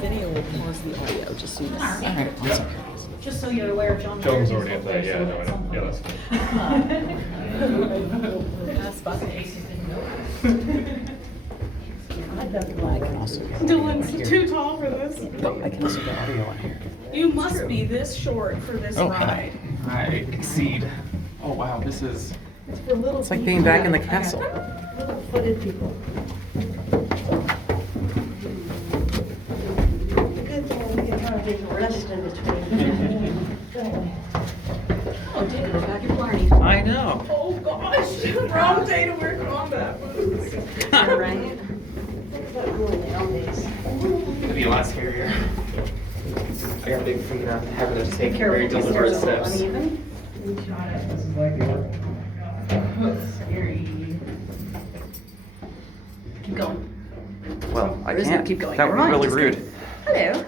Video will pause the audio, just so you know. All right. Yeah. Just so you're aware of John. John's already at that. Yeah, no, I know. Yeah, that's cool. I can also get Dylan's too tall for this. I can also get audio on here. You must be this short for this ride. I exceed. Oh wow, this is. It's for little It's like being back in the castle. little-footed people. Good thing we can kind of take a rest in between. Oh, David, we're back in Blarney. I know. Oh gosh, wrong day to wear combat boots. Right? It'd be a lot scarier. I got a big finger out having to take Careful, very the stairs deliberate are a little steps. uneven. Scary. Keep going. Well, I There is no can't. keep going. That would be Never mind, really just rude. Hello.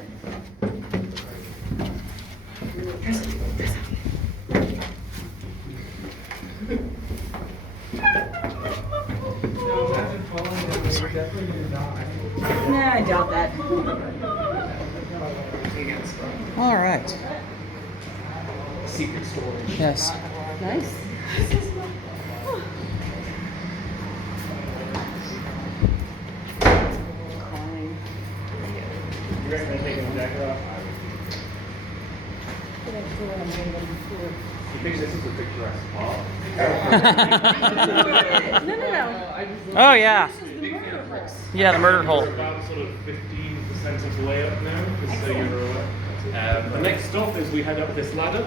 Nah, I doubt that. All right. Secret storage. Yes. Nice. You guys gonna take the jacket off? You think this is a picturesque spot? No. Oh yeah. Yeah, the murder hole. We're about sort of 15% of the way up now, just so you're aware. The next stop is we head up this ladder.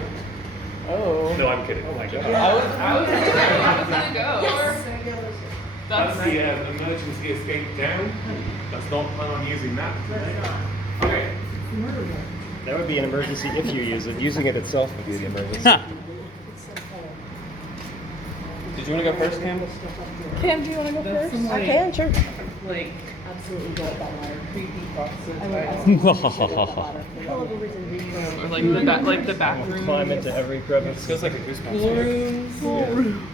Oh. No, I'm kidding. Oh my god. I was gonna go. That's the emergency escape down. Let's not plan on using that. Okay. That would be an emergency if you use it. Using it itself would be the emergency. Did you want to go first, Cam? Cam, do you want to go first? I can, sure. Like, absolutely go up that ladder. Creepy boxes. Or like the bathroom. Climb into every crevice. Feels like a goosebumps. Rooms.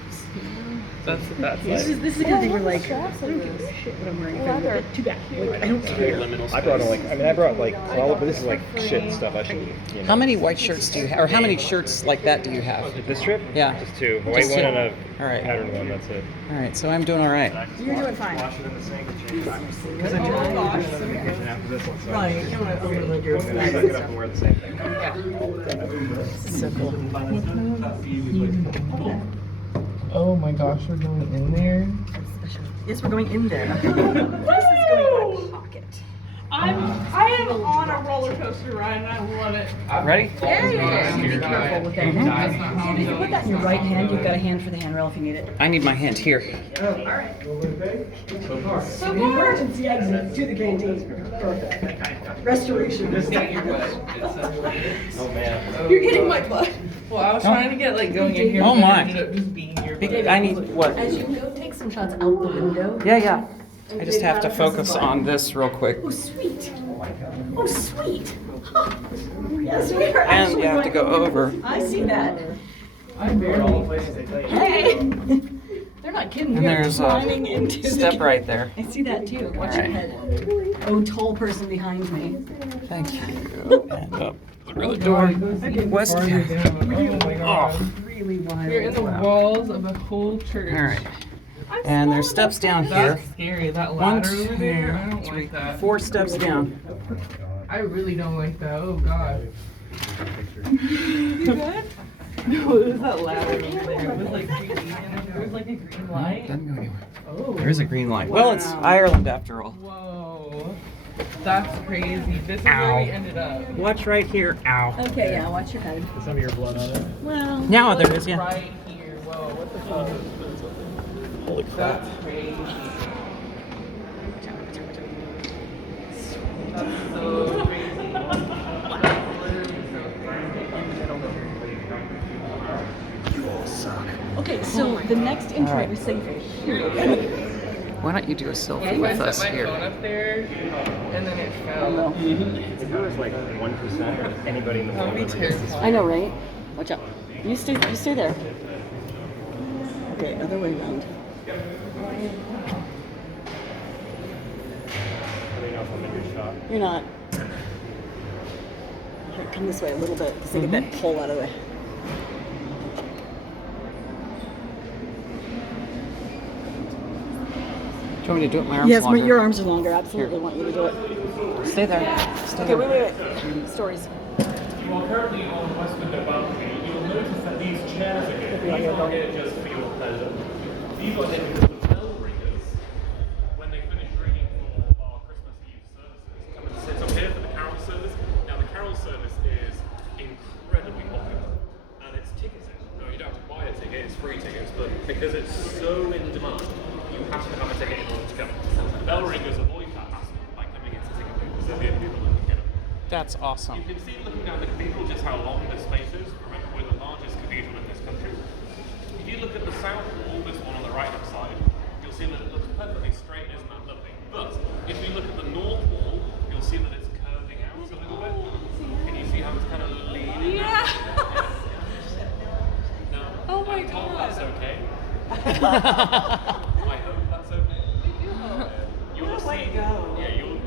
That's This is the kind of thing where like, I don't give a shit what I'm wearing. If I look at too bad. Like, I don't care. I brought cloth, but this is like shit and stuff. I should. You know. How many white shirts do you have, or how many shirts like that do you have? This trip? Yeah. Just two. A white Just one two. and a All right. patterned one. That's it. All right, so I'm doing all right. You're doing fine. Wash it in the sink and change it. Because I'm trying. After this one, so Right, you don't want to overload your I'm gonna suck it up and wear the same thing. This is so cool. Oh my gosh, we're going in there. Yes, we're going in there. This is going in my pocket. I am on a roller coaster ride and I love it. Ready? Yeah. Be careful with that. See, if you put that in your right hand, you've got a hand for the handrail if you need it. I need my hand here. Oh, all right. So far. So the emergency exit to the canteen. Perfect. Restoration. Oh man. You're getting my butt. Well, I was trying to get like going in here. Oh, but my. I ended up just being here. I need what? As you go, take some shots out the window. Yeah. I just have to focus on this real quick. Oh, sweet. Oh, sweet. Huh. Yes, we are And actually you have to go going- over. I see that. All the places they tell you. Hey! They're not kidding. And We are there's climbing a into the step right there. I see that too. Watch your Alright. head. Oh, tall person behind me. Thank you. And up through the door. West. Oh my god. Really wild. You're in the walls of a whole church. All right. And there's steps down here. That's scary. That One, ladder over there. I don't two, like that. 4 steps down. I really don't like that. Oh god. You good? No, it was that ladder over there. It was like creepy and there was like a green light. Doesn't go anywhere. Oh. There is a green light. Well, it's Ireland after all. Whoa. That's crazy. This is where we ended up. Watch right here. Ow. Okay, yeah, watch your head. Some of your blood on it. Well, Now there is, yeah. Right here. Whoa, what the fuck? Holy crap. That's crazy. That's so crazy. okay, so the next intro is safe here. Why don't you do a selfie I with set us my phone here? up there, and then it fell. If it was like 1% or anybody in the That world. would be terrifying. I know, right? Watch out. You stay there. Okay, other way around. I'm in your shot. You're not. Here, come this way a little bit, because they get that pull out of the way. Do you want me to do it? My arms Yes, longer. your arms are longer. Absolutely want you to do it. Stay there. Stay Okay, there. wait. Stories. You are currently on West Window balcony. You'll notice that these chairs are here. These aren't here just for your pleasure. These are here because the bell ringers, when they finish ringing for our Christmas Eve services, come and sit up here for the carol service. Now the carol service is incredibly popular, and it's ticketed. No, you don't have to buy a ticket; it's free tickets. But because it's so in demand, you have to have a ticket in order to come. The bell ringers avoid that hassle by coming into ticket booths. They're the only people that can get them. That's awesome. You can see looking down the cathedral just how long this space is. Remember, we're the largest cathedral in this country. If you look at the south wall, this one on the right hand side, you'll see that it looks perfectly straight, isn't that lovely? But if you look at the north wall, you'll see that it's curving out a little bit. Can you see how it's kind of leaning out? Now, Oh my I'm told God. that's okay. I hope that's okay. You'll see,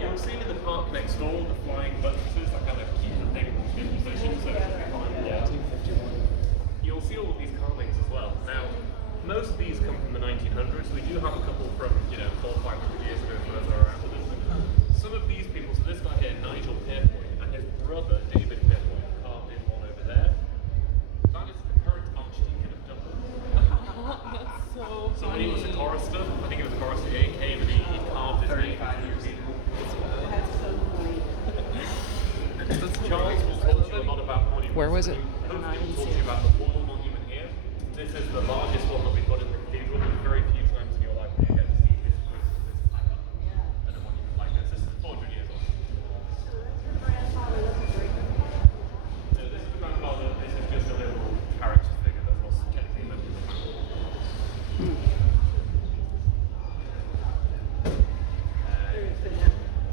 you'll see in the park next door the flying buttresses that kind of keep the thing in position so it's behind the wall. You'll see all of these carvings as well. Now, most of these come from the 1900s. We do have a couple from 400 or 500 years ago further around. Some of these people, so this guy here, Nigel Pierpoint, and his brother David Pierpoint, carved in one over there. That is the current Archdeacon of Dublin. That's so So when he was a chorister, I think he was a chorister, he came and he carved his name. Charles will talk to you a lot about monuments. Where was it? Hopefully we'll talk to you about the Wall monument here. This is the largest one that we've got in the cathedral. There's very few times in your life where you get to see this high up and a monument like this. This is 400 years old. So this is the grandfather. This is just a little character figure that was technically meant to be.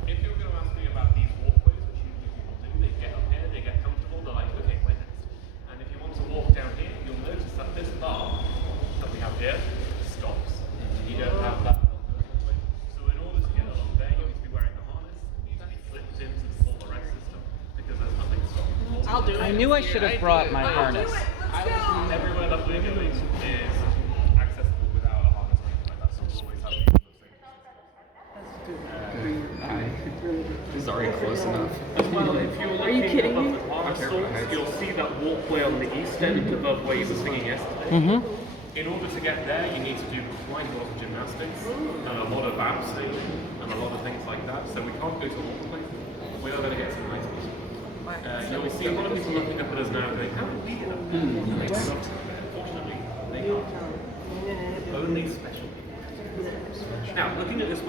If you were going to ask me about these walkways, which usually people do, they get up here, they get comfortable, they're like, okay, where next? And if you want to walk down here, you'll notice that this bar that we have here stops. You don't have that on those walkways. So in order to get along there, you need to be wearing a harness, you need to be flipped into the full arrest system, because there's nothing to stop you. I'll do it. I knew I should have brought my harness. Everywhere that we're going is accessible without a harness or anything like that, so we'll always have these things. Sorry, close enough. Well, if you're Are you looking kidding above me? the bar stalls, you'll see that walkway on the east end above where you were singing yesterday. Mm-hmm. In order to get there, you need to do quite a lot of gymnastics and a lot of abseiling and a lot of things like that. So we can't go to all the places. We are going to get some nice ones. You'll see a lot of people looking up at us now going, how did we get up there? And they can't. Unfortunately, they can't. Only special people. Now, looking at this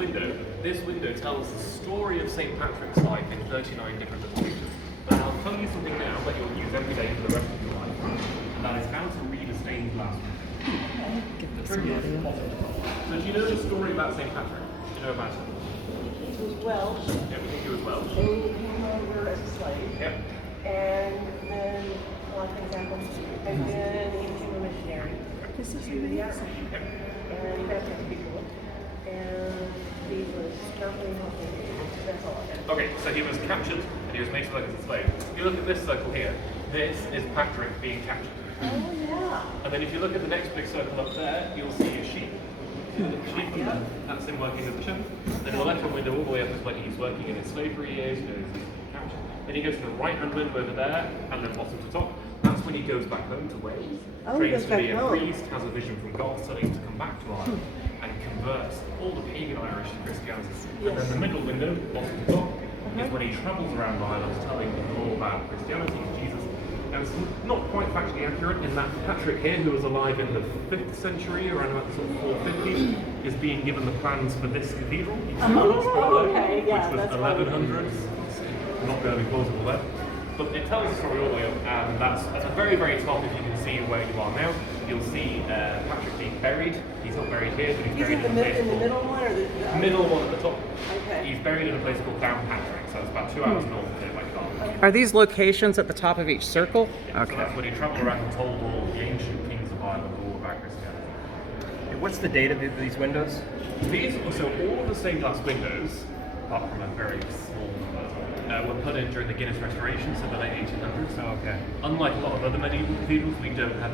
window tells the story of St. Patrick's life in 39 different depictions. And I'll tell you something now that you'll use every day for the rest of your life, and that is how to read a stained glass window. The trivia is possible. So do you know the story about St. Patrick? Do you know about it? He was Welsh, Yeah, we think he was Welsh. and he came over as a slave, Yep. and then a lot of things happened, and then he became a missionary to the Africa, Yep. and he baptized people, and he was not very healthy. That's all I got. Okay, so he was captured and he was made to work as a slave. If you look at this circle here, this is Patrick being captured. Oh, yeah. And then if you look at the next big circle up there, you'll see a sheep. See the sheep there? That's him working as a shepherd. Then the left hand window all the way up is when he's working in his slavery years, he's captured. Then he goes to the right hand window over there, and then bottom to top. That's when he goes back home to Wales. Oh, he trains goes to be back a home. priest, has a vision from God, studying to come back to Ireland and convert all the pagan Irish to Christianity. And then the middle window, bottom to top, is when he travels around Ireland telling people all about Christianity and Jesus. And it's not quite factually accurate in that Patrick here, who was alive in the 5th century, around about the sort of 450s, is being given the plans for this cathedral, okay, yeah, which was that's 1100s. Not going to be plausible there. But it tells the story all the way up, and that's at the very, very top, if you can see where you are now, you'll see Patrick being buried. He's not buried here, but he's He's buried in in a place the called... middle one, or the Middle one at the top. Okay. He's buried in a place called Downpatrick, so it's about 2 hours north of here by car. Are these locations at the top of each circle? Yeah, so that's when he travelled around and told all the ancient kings of Ireland all about Christianity. What's the date of these windows? So all of the stained glass windows apart from a very small number, were put in during the Guinness Restoration, so the late 1800s. Oh, okay. Unlike a lot of other medieval cathedrals, we don't have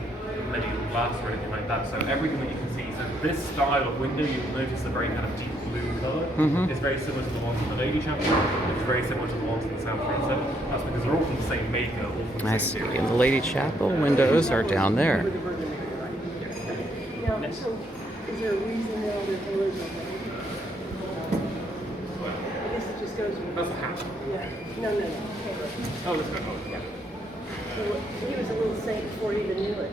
medieval glass or anything like that, so everything that you can see, so this style of window, you'll notice a very kind of deep blue colour. It's very similar to the ones in the Lady Chapel, it's very similar to the ones in the South Transept. That's because they're all from the same maker, all from the I same see. And the Lady Chapel windows are down there. Now, so is there a reason now there's no logo? I guess it just goes with. That's a hat. Yeah. No. Oh, this guy. Oh, yeah. So he was a little saint before he even knew it.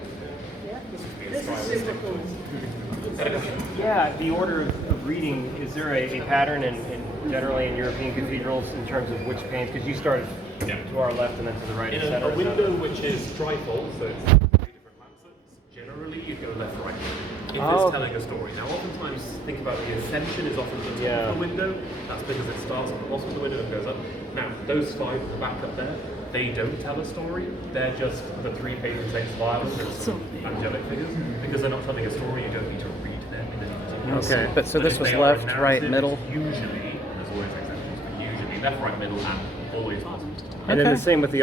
Yeah. This is super cool. Yeah, the order of reading, is there a pattern in generally in European cathedrals in terms of which panes? Because you started to our left and then to the right In and center. a window which is trifold, so it's 3 different lancets, generally you go left, right. If it's telling a story. Now, oftentimes, think about the ascension is often the top of the window. That's because it starts at the bottom of the window and goes up. Now, those 5 at the back up there, they don't tell a story. They're just the 3 patron saints of Ireland and some angelic figures. Because they're not telling a story, you don't need to read them in any particular Okay. order. But so this if was they are a left, right, narrative, middle? Usually, there's always exceptions, but usually left, right, middle, and always bottom. And then Okay. the same with the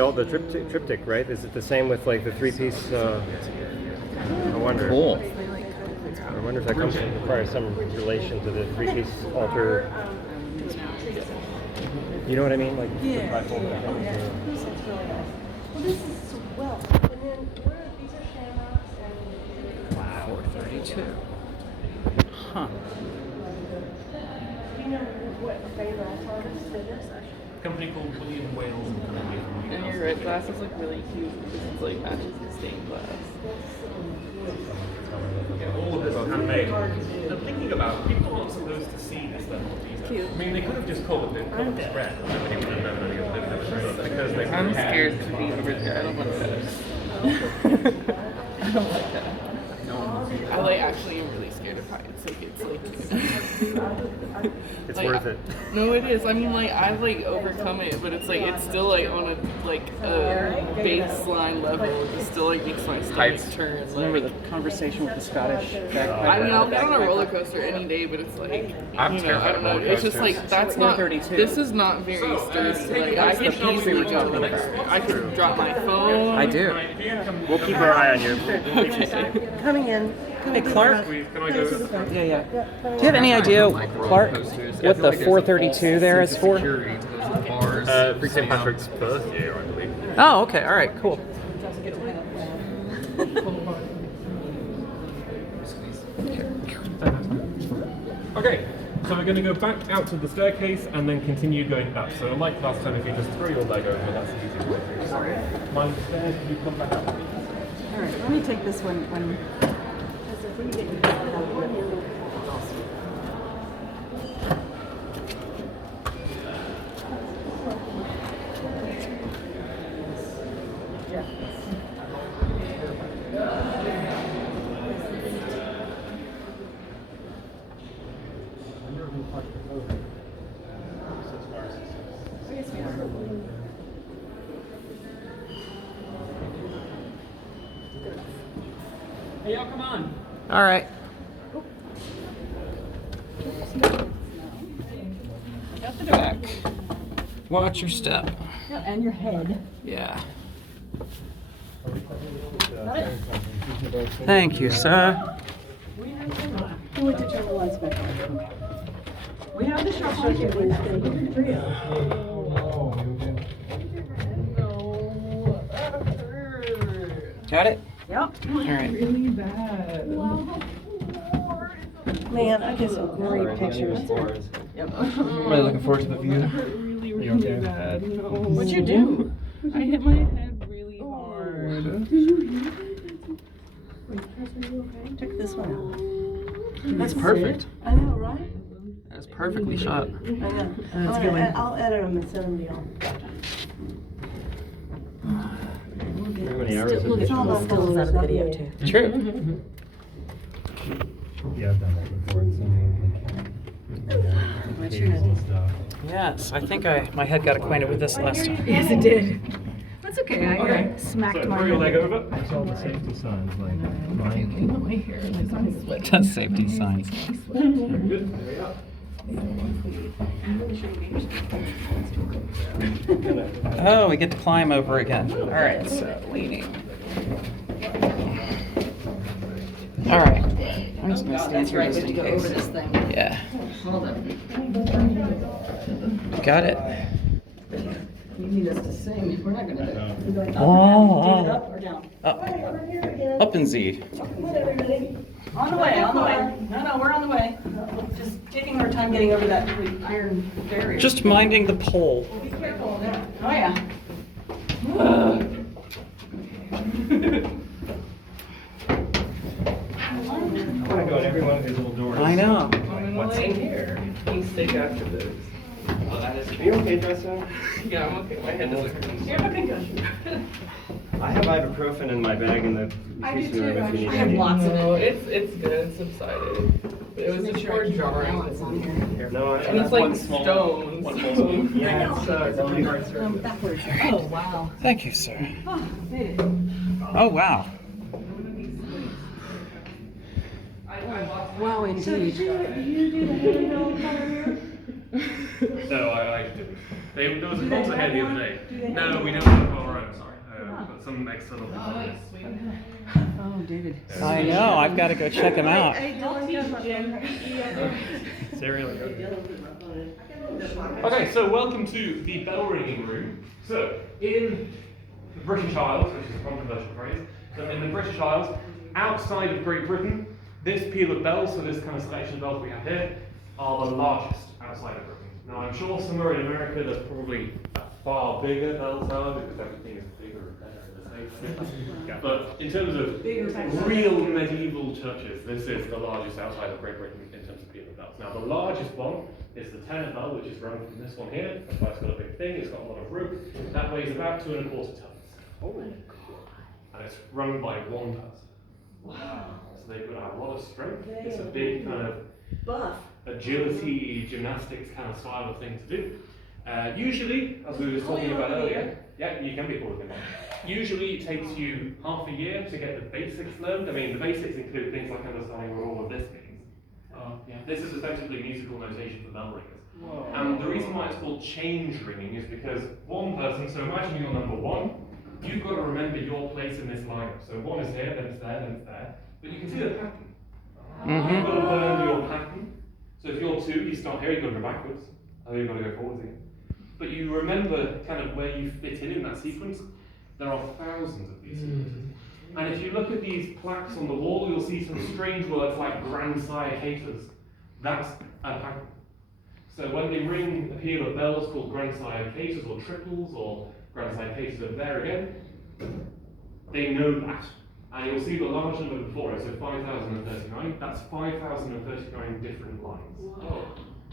triptych, right? Is it the same with like the 3-piece? I wonder. Cool. I wonder if that requires some relation to the 3-piece altar. You know what I mean? Like the trifold. This is really nice. Well, this is well. And then these are shamrocks and. Wow. 432. Huh. Do you know what famous artist did this? A company called William Wales and Company from And your red glass is like really cute because it's like matches the stained glass. Yeah, all of this is handmade. And thinking about it, people aren't supposed to see this level of detail. Cute. I mean, they could have just called it red. Nobody would have known any of it because they I'm scared to be over there. I don't want that. I don't like that. I like actually am really scared of heights. Like it's like It's like, worth it. No, it is. I mean, like I've like overcome it, but it's like it's still like on a baseline level. It still like makes my stomach turn. Remember Like, the conversation with the Scottish I backpacker? mean, I'll get on a roller coaster any day, but it's like I'm you know, terrified I don't of know. roller It's just coasters. like that's not. 432. This is not very sturdy. Like I could easily jump in there. I could drop my phone. I do. We'll keep our eye on you. Coming in. Hey, Clark. Can I go? Yeah. Do you have any idea, Clark, what the 432 there is for? Pre St. Patrick's birth year, I believe. Oh, okay. All right. Cool. Okay, so we're going to go back out to the staircase and then continue going up. So like last time, if you just throw your leg over, that's the easiest way through. Sorry. Mind the stairs, can you come back up? All right, let me take this one. Hey, y'all, come on. All right. Got the back. Watch your step. And your head. Yeah. Thank you, sir. Who went to Channel 1 special? We have the shop on Tuesday. Got it? Yep. All right. Really bad. Man, I get some great pictures. Really looking forward to the view. Really bad. No. What'd you do? I hit my head really hard. Check this one That's perfect. out. I know, right? That's perfectly shot. I know. I'll edit them and send them to y'all. How many hours is it? It's all about Stills out of the video too. True. Yeah, I've done that before. What's your head? Yes, I think my head got acquainted with this last time. Yes, it did. That's okay. I smacked So my throw your leg head. over. I saw the safety signs like Clean up my hair. Like I'm sweating. Does safety signs. Good. There we are. Oh, we get to climb over again. All right, so leaning. All right. I'm just gonna stand here just in case. Yeah. Got it. You need us to sing. We're not gonna do it. We're going Oh, up, up or down? Up. Up and Z. On the way, on the way. No, we're on the way. Just taking our time getting over that iron barrier. Just minding the pole. Be careful there. Oh, yeah. I want to go in every one of these little doors. I know. What's in here? He's sick after this. Oh, that is. Are you okay, Dresden? Yeah, I'm okay. My head doesn't hurt. You have a concussion. I have ibuprofen in my bag in the I do PC room too, if you need I have any. lots of No, it. it's good. It's subsided. But it was Make just sure I more keep my jarring. balance on here. No, And it's like stones. Yeah, it's a pretty hard surface. Backwards. Oh, wow. Thank you, sir. Oh, made it. Oh, wow. Wow, indeed. So did you do the handheld color here? No, I didn't. There was a Do they concert have here the one? other day. Do they have No, one? we don't have our own, sorry. But some external components. Oh, David. I know. I've got to go check him out. Okay, so welcome to the bell ringing room. So, in the British Isles, which is a controversial phrase, but in the British Isles, outside of Great Britain, this peal of bells, so this kind of selection of bells we have here, are the largest outside of Britain. Now, I'm sure somewhere in America there's probably a far bigger bell tower because everything is bigger and better in the States. But in terms of real medieval churches, this is the largest outside of Great Britain in terms of peal of bells. Now, the largest one is the tenor bell, which is run from this one here. That's why it's got a big thing, it's got a lot of room. That weighs about 2¼ tons. Oh my God. And it's run by one person. Wow. So they've got to have a lot of strength. It's a big kind of Buff. agility, gymnastics kind of style of thing to do. Usually, as we were talking about earlier, yeah, you can be called a Usually it takes you half a year to get the basics learned. I mean, the basics include things like understanding what all of this means. Yeah, this is effectively musical notation for bell ringers. And the reason why it's called change ringing is because one person, so imagine you're number one, you've got to remember your place in this lineup. So one is here, then it's there, then it's there. But you can see the pattern. You've got to learn your pattern. So if you're two, you start here, you've got to go backwards, and then you've got to go forwards again. But you remember kind of where you fit in that sequence. There are thousands of these sequences. And if you look at these plaques on the wall, you'll see some strange words like grandsire caters. That's a pattern. So when they ring a peal of bells called grandsire caters or triples or grandsire caters over there again, they know that. And you'll see the large number before it, so 5,039, that's 5,039 different lines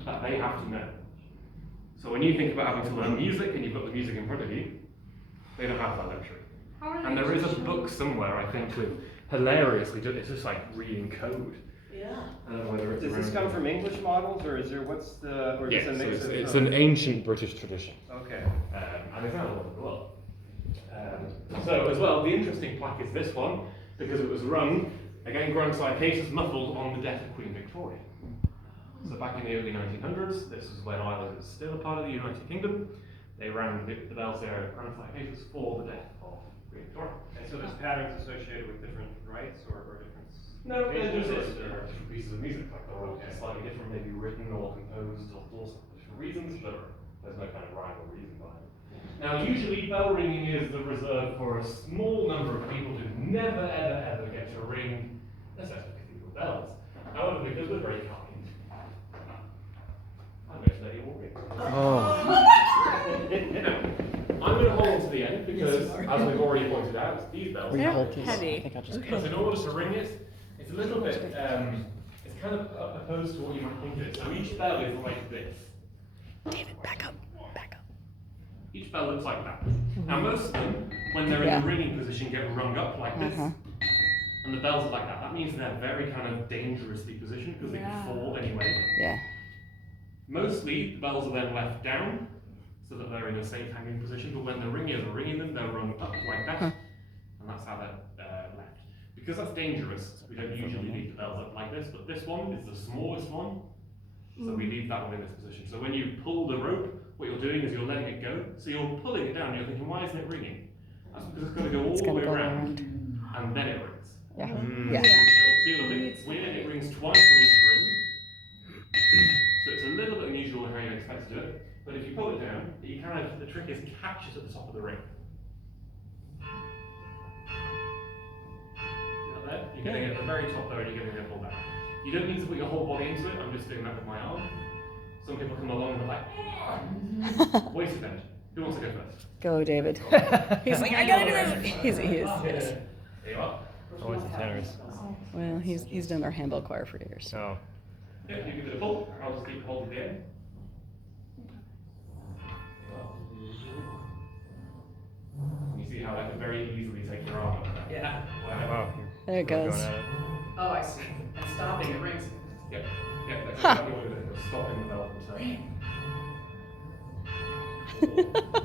that they have to know. So when you think about having to learn music and you've got the music in front of you, they don't have that luxury. And there is a book somewhere, I think, with hilariously, it's just like reading code. Yeah. I don't know whether it's Does this come from English models, or is there, what's the, or is Yes, it a mix so of? it's an ancient British tradition. Okay. And they found a lot as well. So as well, the interesting plaque is this one, because it was run, again, grandsire cases muffled on the death of Queen Victoria. So back in the early 1900s, this is when Ireland was still a part of the United Kingdom. They ran the bells there at grandsire cases for the death of Queen Victoria. And so there's patterns associated with different rights or different? No, there occasions, are different pieces of music, like they're all slightly different, maybe written or composed or for different reasons, but there's no kind of rhyme or reason behind it. Now, usually bell ringing is the reserve for a small number of people who never, ever, ever get to ring necessarily cathedral bells. However, because we're very kind, I'm going to let you all ring. Now, I'm going to hold on to the end because, as we've already pointed out, these bells Will you are hold this? heavy. I think I'll just because in order to ring it, it's a little bit, it's kind of opposed to what you might think it is. So each bell is like this. David, back up. Back up. Each bell looks like that. Now most of them, when they're in the ringing position, get rung up like this. And the bells are like that. That means they're very kind of dangerously positioned because they can fall anyway. Yeah. Mostly, the bells are then left down so that they're in a safe hanging position. But when the ringers are ringing them, they're rung up like that. And that's how they're left. Because that's dangerous, we don't usually leave the bells up like this, but this one is the smallest one, So we leave that one in this position. So when you pull the rope, what you're doing is you're letting it go. So you're pulling it down and you're thinking, why isn't it ringing? That's because it's going to go all the way around and then it rings. Yeah. Yeah. It'll feel a bit weird. It rings twice on each ring. So it's a little bit unusual how you expect to do it. But if you pull it down, you kind of, the trick is catch it at the top of the ring. There. You're getting it at the very top there and you're getting it pulled down. You don't need to put your whole body into it, I'm just doing that with my arm. Some people come along and they're like, wait a minute, who wants to go first? Go, David. He's like, I gotta do this. He is. Yes. There you are. Always the tenors. Well, he's done our handbell choir for years. Oh. Yeah, you give it a pull, I'll just keep holding the end. You see how I can very easily take your arm over that? Yeah. Wow. There it goes. Oh, I see. And stopping, it rings. Yep. Yeah, that's exactly what it is. It's stopping the bell from turning.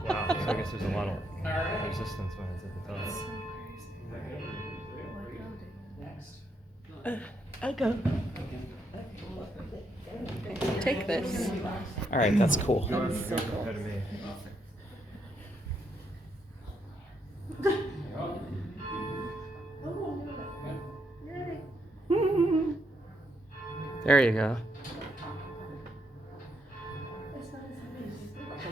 Wow. So I guess there's a lot of Alright. resistance when it's at the top. Next. I'll go. Take this. All right, that's cool. You're ahead of me. There you go.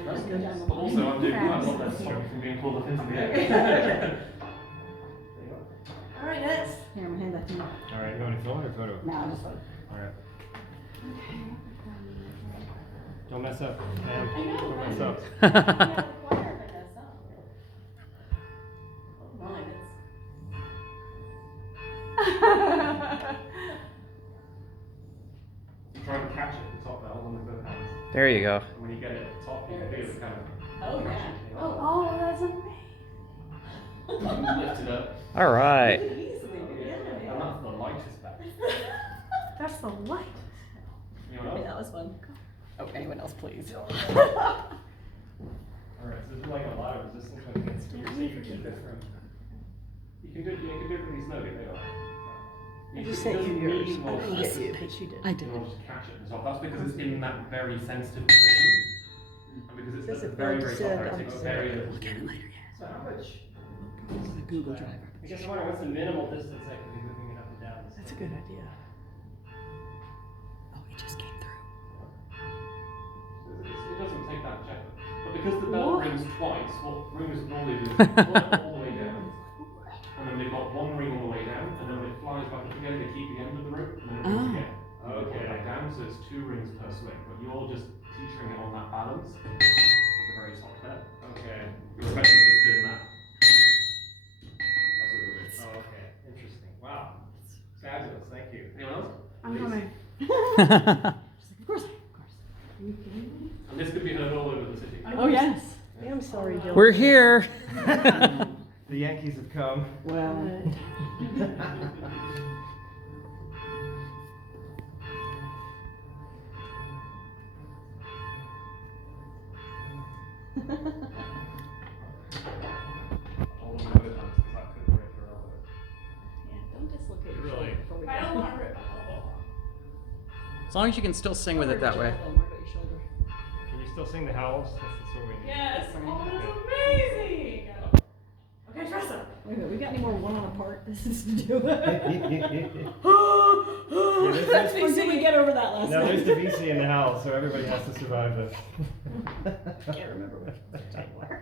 But also, I'm doing quite a lot less sorry from being pulled up into the air. All right, next. Here, I'm gonna hand that to you. All right, you want to film it or photo? No, I'm just like. All right. Don't mess up, man. Don't mess up. Try and catch it at the top there, hold on with both hands. There you go. And when you get it at the top, you can feel it kind of. Oh, yeah. Oh, that's amazing. Lift it up. All right. Easily, And that's the lightest bit. That's the light. Anyone Okay, else? that was fun. Oh, anyone else, please? Alright, so there's like a lot of resistance when it gets to your seat. You can do it really slowly, they are. I just sent you yours. Need more Yes, force but you did. I in did. order to catch it at the top. That's because it's in that very sensitive position. And because it's at the very, very top there, it takes very little to do. So how much? The Google Drive. I guess I'm wondering what's the minimal distance I can be moving it up and down. That's a good idea. Oh, he just came through. It doesn't take that check. But because the bell rings twice, what ringers normally do is they pull it all the way down. And then they've got one ring all the way down, and then when it flies back up again, they keep the end of the rope, and then it rings again. Okay. Back down, so it's 2 rings per swing. But you're just teetering it on that balance at the very top there. Okay. You're effectively just doing that. That's what you're doing. Oh, okay. Interesting. Wow. Fabulous. Thank you. Anyone else? I'm coming. Of course. And this could be heard all over the city. Oh, yes. I'm sorry, Jill. We're here. The Yankees have come. Well. All of the other hands, because that could break your elbow. Yeah, don't dislocate your Really? shoulder before we go. I don't want to rip. As long as you can still sing with it that way. Don't worry about your shoulder. Can you still sing the howls? That's the song we need. Yes. Oh, that's amazing. Okay, trust him. Wait a minute, we got any more one on a part business to do? there's- Or did we get over that last No, there's night? the VC in the howl, so everybody has to survive this. I can't remember which type were.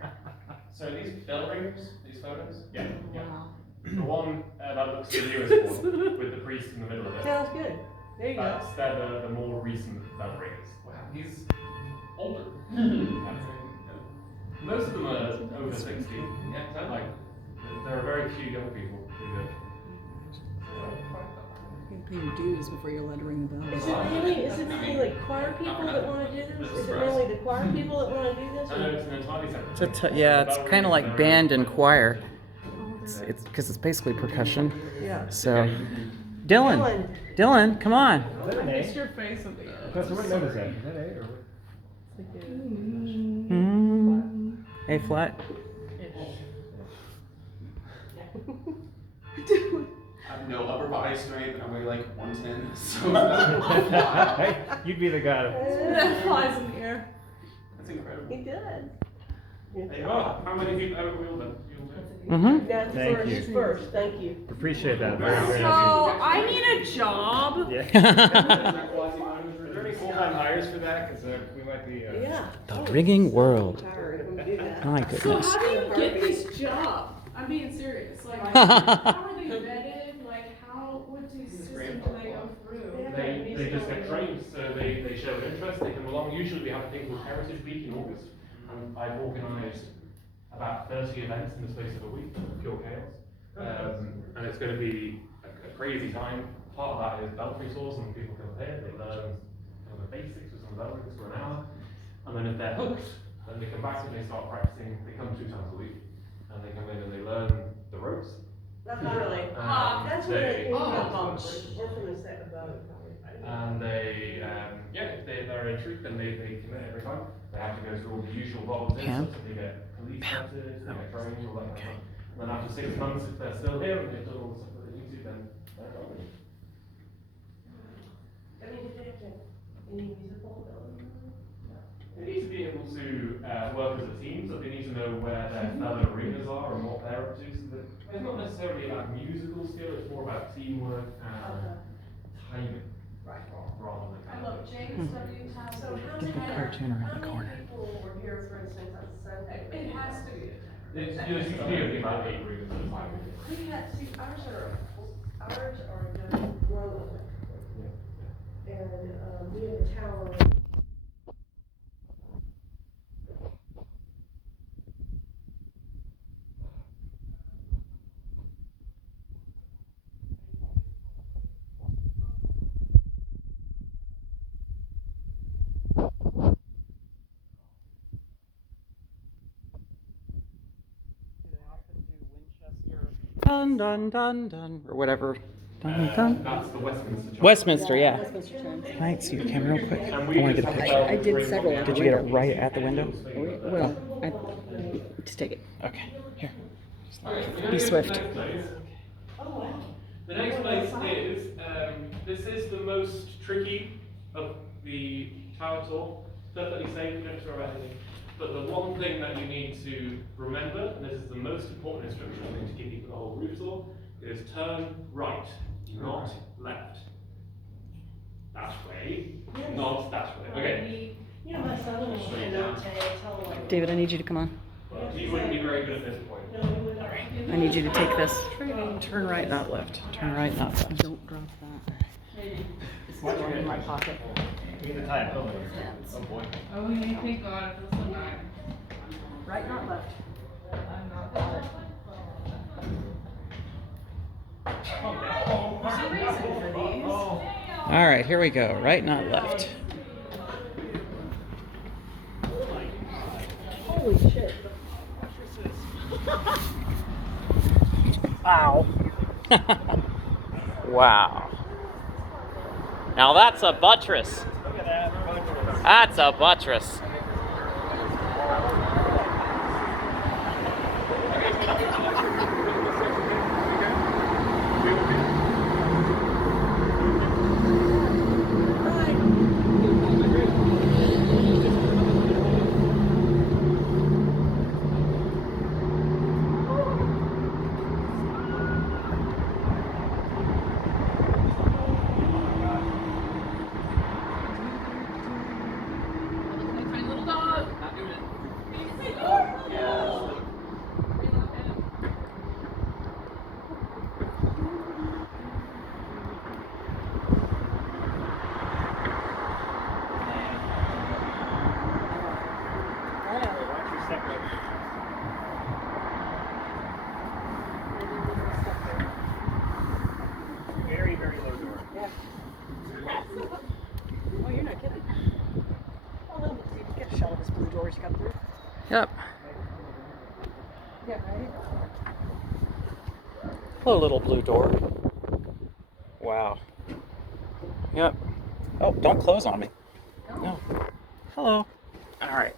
So these bell rings, these photos? Yeah. Wow. The one that looks the newest one, with the priest in the middle of it. Sounds good. There you go. They're the more recent bell rings. Wow, he's older. Most of them are over 60. Yeah, so like, there are very few young people who do it. You pay your dues before you're allowed to ring the bell. Is it mainly like choir people that want to do this? Is it mainly the choir people that want to do this? I know it's an entirely separate thing. Yeah, it's Bell kind of rings like are- band and choir. It's because it's basically percussion. Yeah. So, Dylan, Dylan, come on. Is that an A? your face with the Professor, what note is that? Is that A or what? A flat. I've no upper body strength, and I weigh like 110. So You'd be the guy. That flies in the air. that's incredible. He did. Oh, how many people have we all done? Mm-hmm. That's Thank first, you. first, thank you. Appreciate that. Very, very So nice. I need a job. Yeah. Is there any full-time hires for that? Because we might be. Yeah. The rigging world. Tired when we do that. My So goodness. how do you get this job? I'm being serious. Like, how are they vetted? Like, what systems do they go through? They just get trained, so they show an interest, they come along. Usually we have a thing called Heritage Week in August, and I've organised about 30 events in the space of a week, pure chaos. And it's going to be a crazy time. Part of that is belt resource, and people come here, they learn kind of the basics of some belt rigs for an hour, and then if they're hooked, then they come back and they start practicing. They come 2 times a week, and they come in and they learn the ropes. That's not really. That's what They- it is. We're from the set about it. And they, if they're intrigued, then they commit every time. They have to go through all the usual volunteer Pam? stuff, so they get police letters, they get trained, all that kind of stuff. And then after 6 months, if they're still here and they've done all the stuff that they need to, then they're going. I mean, did they have to, any musical ability? They need to be able to work as a team, so they need to know where their fellow arenas are and what they're up to. So that it's not necessarily about musical skill, it's more about teamwork and timing. Right. Rather than kind of. Look, James W. has So how Get the many, cartoon around the how corner. many people were here, for instance, on Sunday? It has to be. It's usually about 8 arenas at a time. We had, see, ours are done grow electrically. And, we have a tower. Dun dun dun dun or whatever. Dun dun. That's the Westminster Church. Westminster, yeah. Westminster Chime. Can I see your camera real quick? And I we want to just get a have picture. I did several. Did you get it right at the window? Well, just take it. Okay, here. Be swift. The next place is, this is the most tricky of the tower tour. Definitely safe, you don't throw anything. But the one thing that you need to remember, and this is the most important instruction I'm going to give you for the whole roof tour, is turn right, not left. That way, not that way. Okay. You know, my son-in-law cannot tell like. David, I need you to come on. You wouldn't be very good at this point. No, he would not. I need you to take this. Turn right, not left. Turn right, not left. Don't drop that. This is going in my pocket. We need to tie a pillow. Oh boy. Oh, yeah, thank God. It feels so bad. Right, not left. I'm not bad. There's a reason for these. All right, here we go. Right, not left. Holy shit. Wow. Wow. Now that's a buttress. Look at that. That's a buttress. My little dog. Watch your step right. Very, very low door. Oh, you're not kidding. Oh, no, you get a shot of this blue doors you come through. Yep. Yeah, right? Hello, little blue door. Wow. Yep. Oh, don't close on me. No. Hello. All right.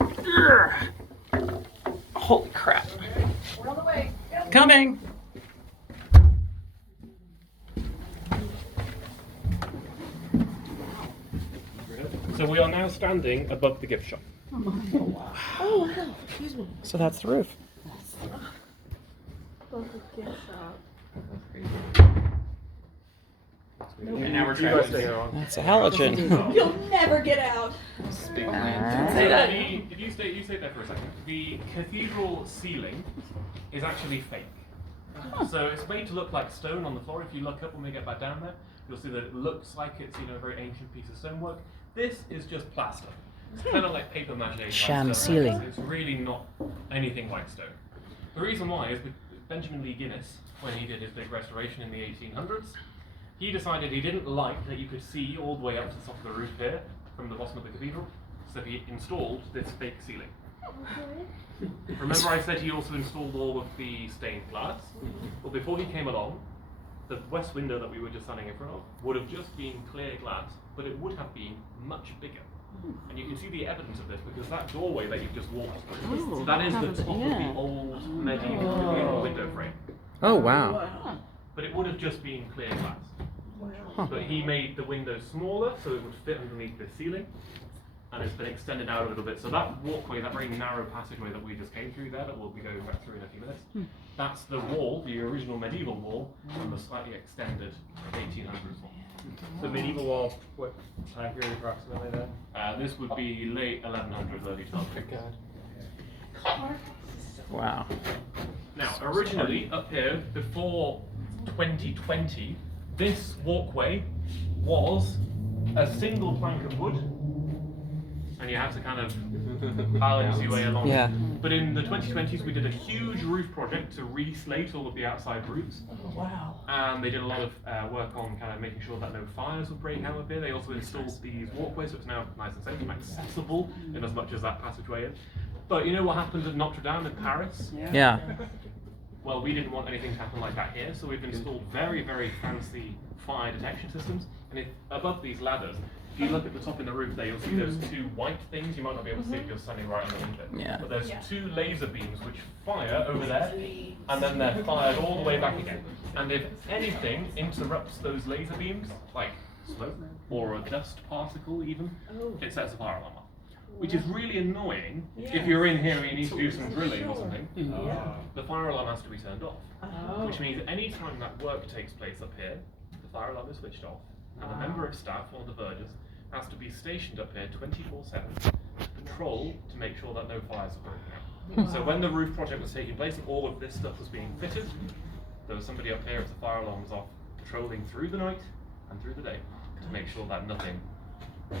Urgh. Holy crap. We're on the way. Coming. So we are now standing above the gift shop. Oh wow. Excuse me. So that's the roof. And now we're You guys trapped. stay here on. That's a halogen. You'll never get out. So if you stay there for a second. The cathedral ceiling is actually fake. So it's made to look like stone on the floor. If you look up when we get back down there, you'll see that it looks like it's a very ancient piece of stonework. This is just plaster. It's kind of like paper mache. Sham like ceiling. It's really not anything like stone. The reason why is Benjamin Lee Guinness, when he did his big restoration in the 1800s, he decided he didn't like that you could see all the way up to the top of the roof here from the bottom of the cathedral, so he installed this fake ceiling. Remember I said he also installed all of the stained glass? Well, before he came along, the west window that we were just standing in front of would have just been clear glass, but it would have been much bigger. And you can see the evidence of this because that doorway that you've just walked through, that is the top of the old medieval window frame. Oh, wow. But it would have just been clear glass. But he made the window smaller so it would fit underneath the ceiling, and it's been extended out a little bit. So that walkway, that very narrow passageway that we just came through there, that we'll be going back through in a few minutes, that's the wall, the original medieval wall, and the slightly extended 1800s wall. The medieval wall, what time period approximately then? This would be late 1100s, early 1200s. Wow. Now, originally, up here, before 2020, this walkway was a single plank of wood, and you had to kind of balance your way along. Yeah. But in the 2020s, we did a huge roof project to re-slate all of the outside roofs. Wow. And they did a lot of work on kind of making sure that no fires would break out up here. They also installed these walkways, so it's now nice and safe and accessible in as much as that passageway is. But you know what happened at Notre Dame in Paris? Yeah. Well, we didn't want anything to happen like that here, so we've installed very, very fancy fire detection systems. And if above these ladders, if you look at the top in the roof there, you'll see those two white things. You might not be able to see if you're standing right underneath it. Yeah. But there's two laser beams which fire over there, and then they're fired all the way back again. And if anything interrupts those laser beams, like smoke or a dust particle even, it sets a fire alarm off. Which is really annoying if you're in here and you need to do some drilling or something. The fire alarm has to be turned off. Which means any time that work takes place up here, the fire alarm is switched off, and a member of staff, one of the vergers, has to be stationed up here 24/7 to patrol to make sure that no fires are breaking out. So when the roof project was taking place and all of this stuff was being fitted, there was somebody up here if the fire alarm was off, patrolling through the night and through the day to make sure that nothing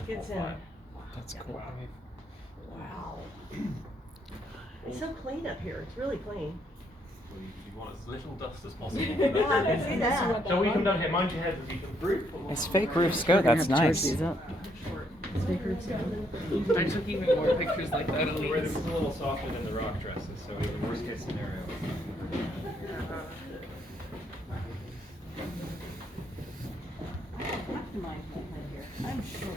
Gets caught in. fire. That's cool. Wow. It's so clean up here. It's really clean. You want as little dust as possible. Yeah, I can see that. Shall we come down here? Mind your head as you come through. As fake roofs go, that's nice. I took even more pictures like that. Where this is a little softer than the rock dresses, so even worst case scenario. I'm sure.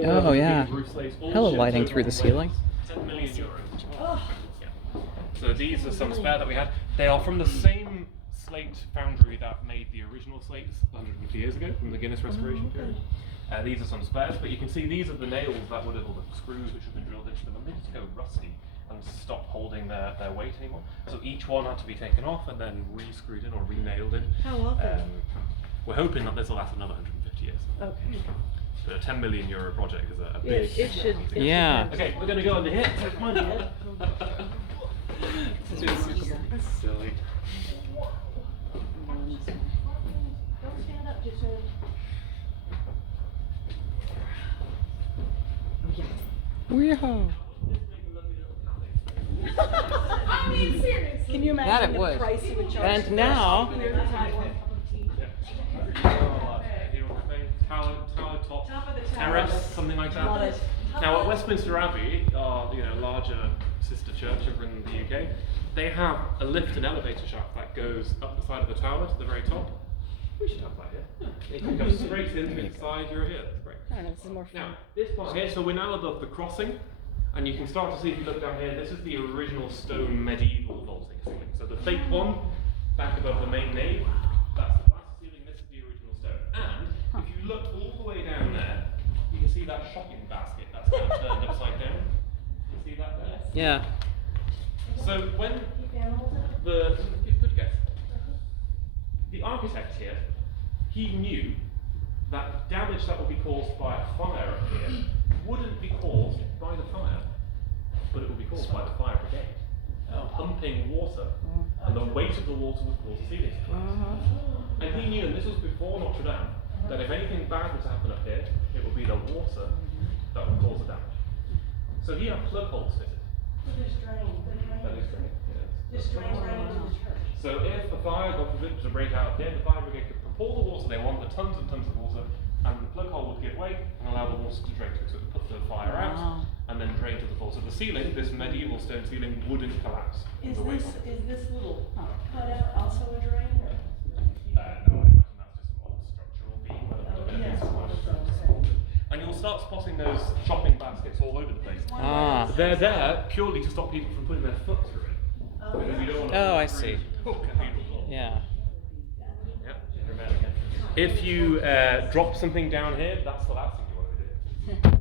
Oh, yeah. Hello, lighting through the ceiling. 10 million euros. Yeah. So these are some spare that we had. They are from the same slate foundry that made the original slates 150 years ago from the Guinness restoration period. These are some spares, but you can see these are the nails that would have, or the screws which have been drilled into them, and they just go rusty and stop holding their weight anymore. So each one had to be taken off and then re-screwed in or re-nailed in. How often? We're hoping that this will last another 150 years. Okay. But a 10 million euro project is a big. It should. Yeah. Okay, we're going to go under here. Come on, yeah. That's silly. Don't stand up too soon. Weehaw. I mean, seriously. Can you imagine That it the would. price you would charge? And now, How terrace, something like that. Now at Westminster Abbey, our larger sister church over in the UK, they have a lift and elevator shaft that goes up the side of the tower to the very top. We should have that here. You can go straight in through the side, you're here. That's great. I know, this is more fun. Now, this part here, so we're now above the crossing, and you can start to see if you look down here, this is the original stone medieval vaulting ceiling. So the fake one, back above the main nave, that's the glass ceiling, this is the original stone. And if you look all the way down there, you can see that shopping basket that's kind of turned upside down. You see that there? Yeah. So when good guess. The architect here, he knew that damage that would be caused by a fire up here wouldn't be caused by the fire, but it would be caused by the fire brigade. Pumping water, and the weight of the water would cause the ceiling to collapse. And he knew, and this was before Notre Dame, that if anything bad was to happen up here, it would be the water that would cause the damage. So he had plug holes fitted. There's drain. That is great. Just drain right into the church. So if a fire, God forbid, was to break out here, the fire brigade could pump all the water they want, the tons and tons of water, and the plug hole would give way and allow the water to drain to it. So it would put the fire out and then drain to the floor. So the ceiling, this medieval stone ceiling, wouldn't collapse. Is this little cutout also a drain or? No, I imagine that's just an old structural beam. Yes. And you'll start spotting those shopping baskets all over the place. They're there purely to stop people from putting their foot through it. Because you don't want to Oh, I see. Yeah. If you drop something down here, that's the last thing you want to do.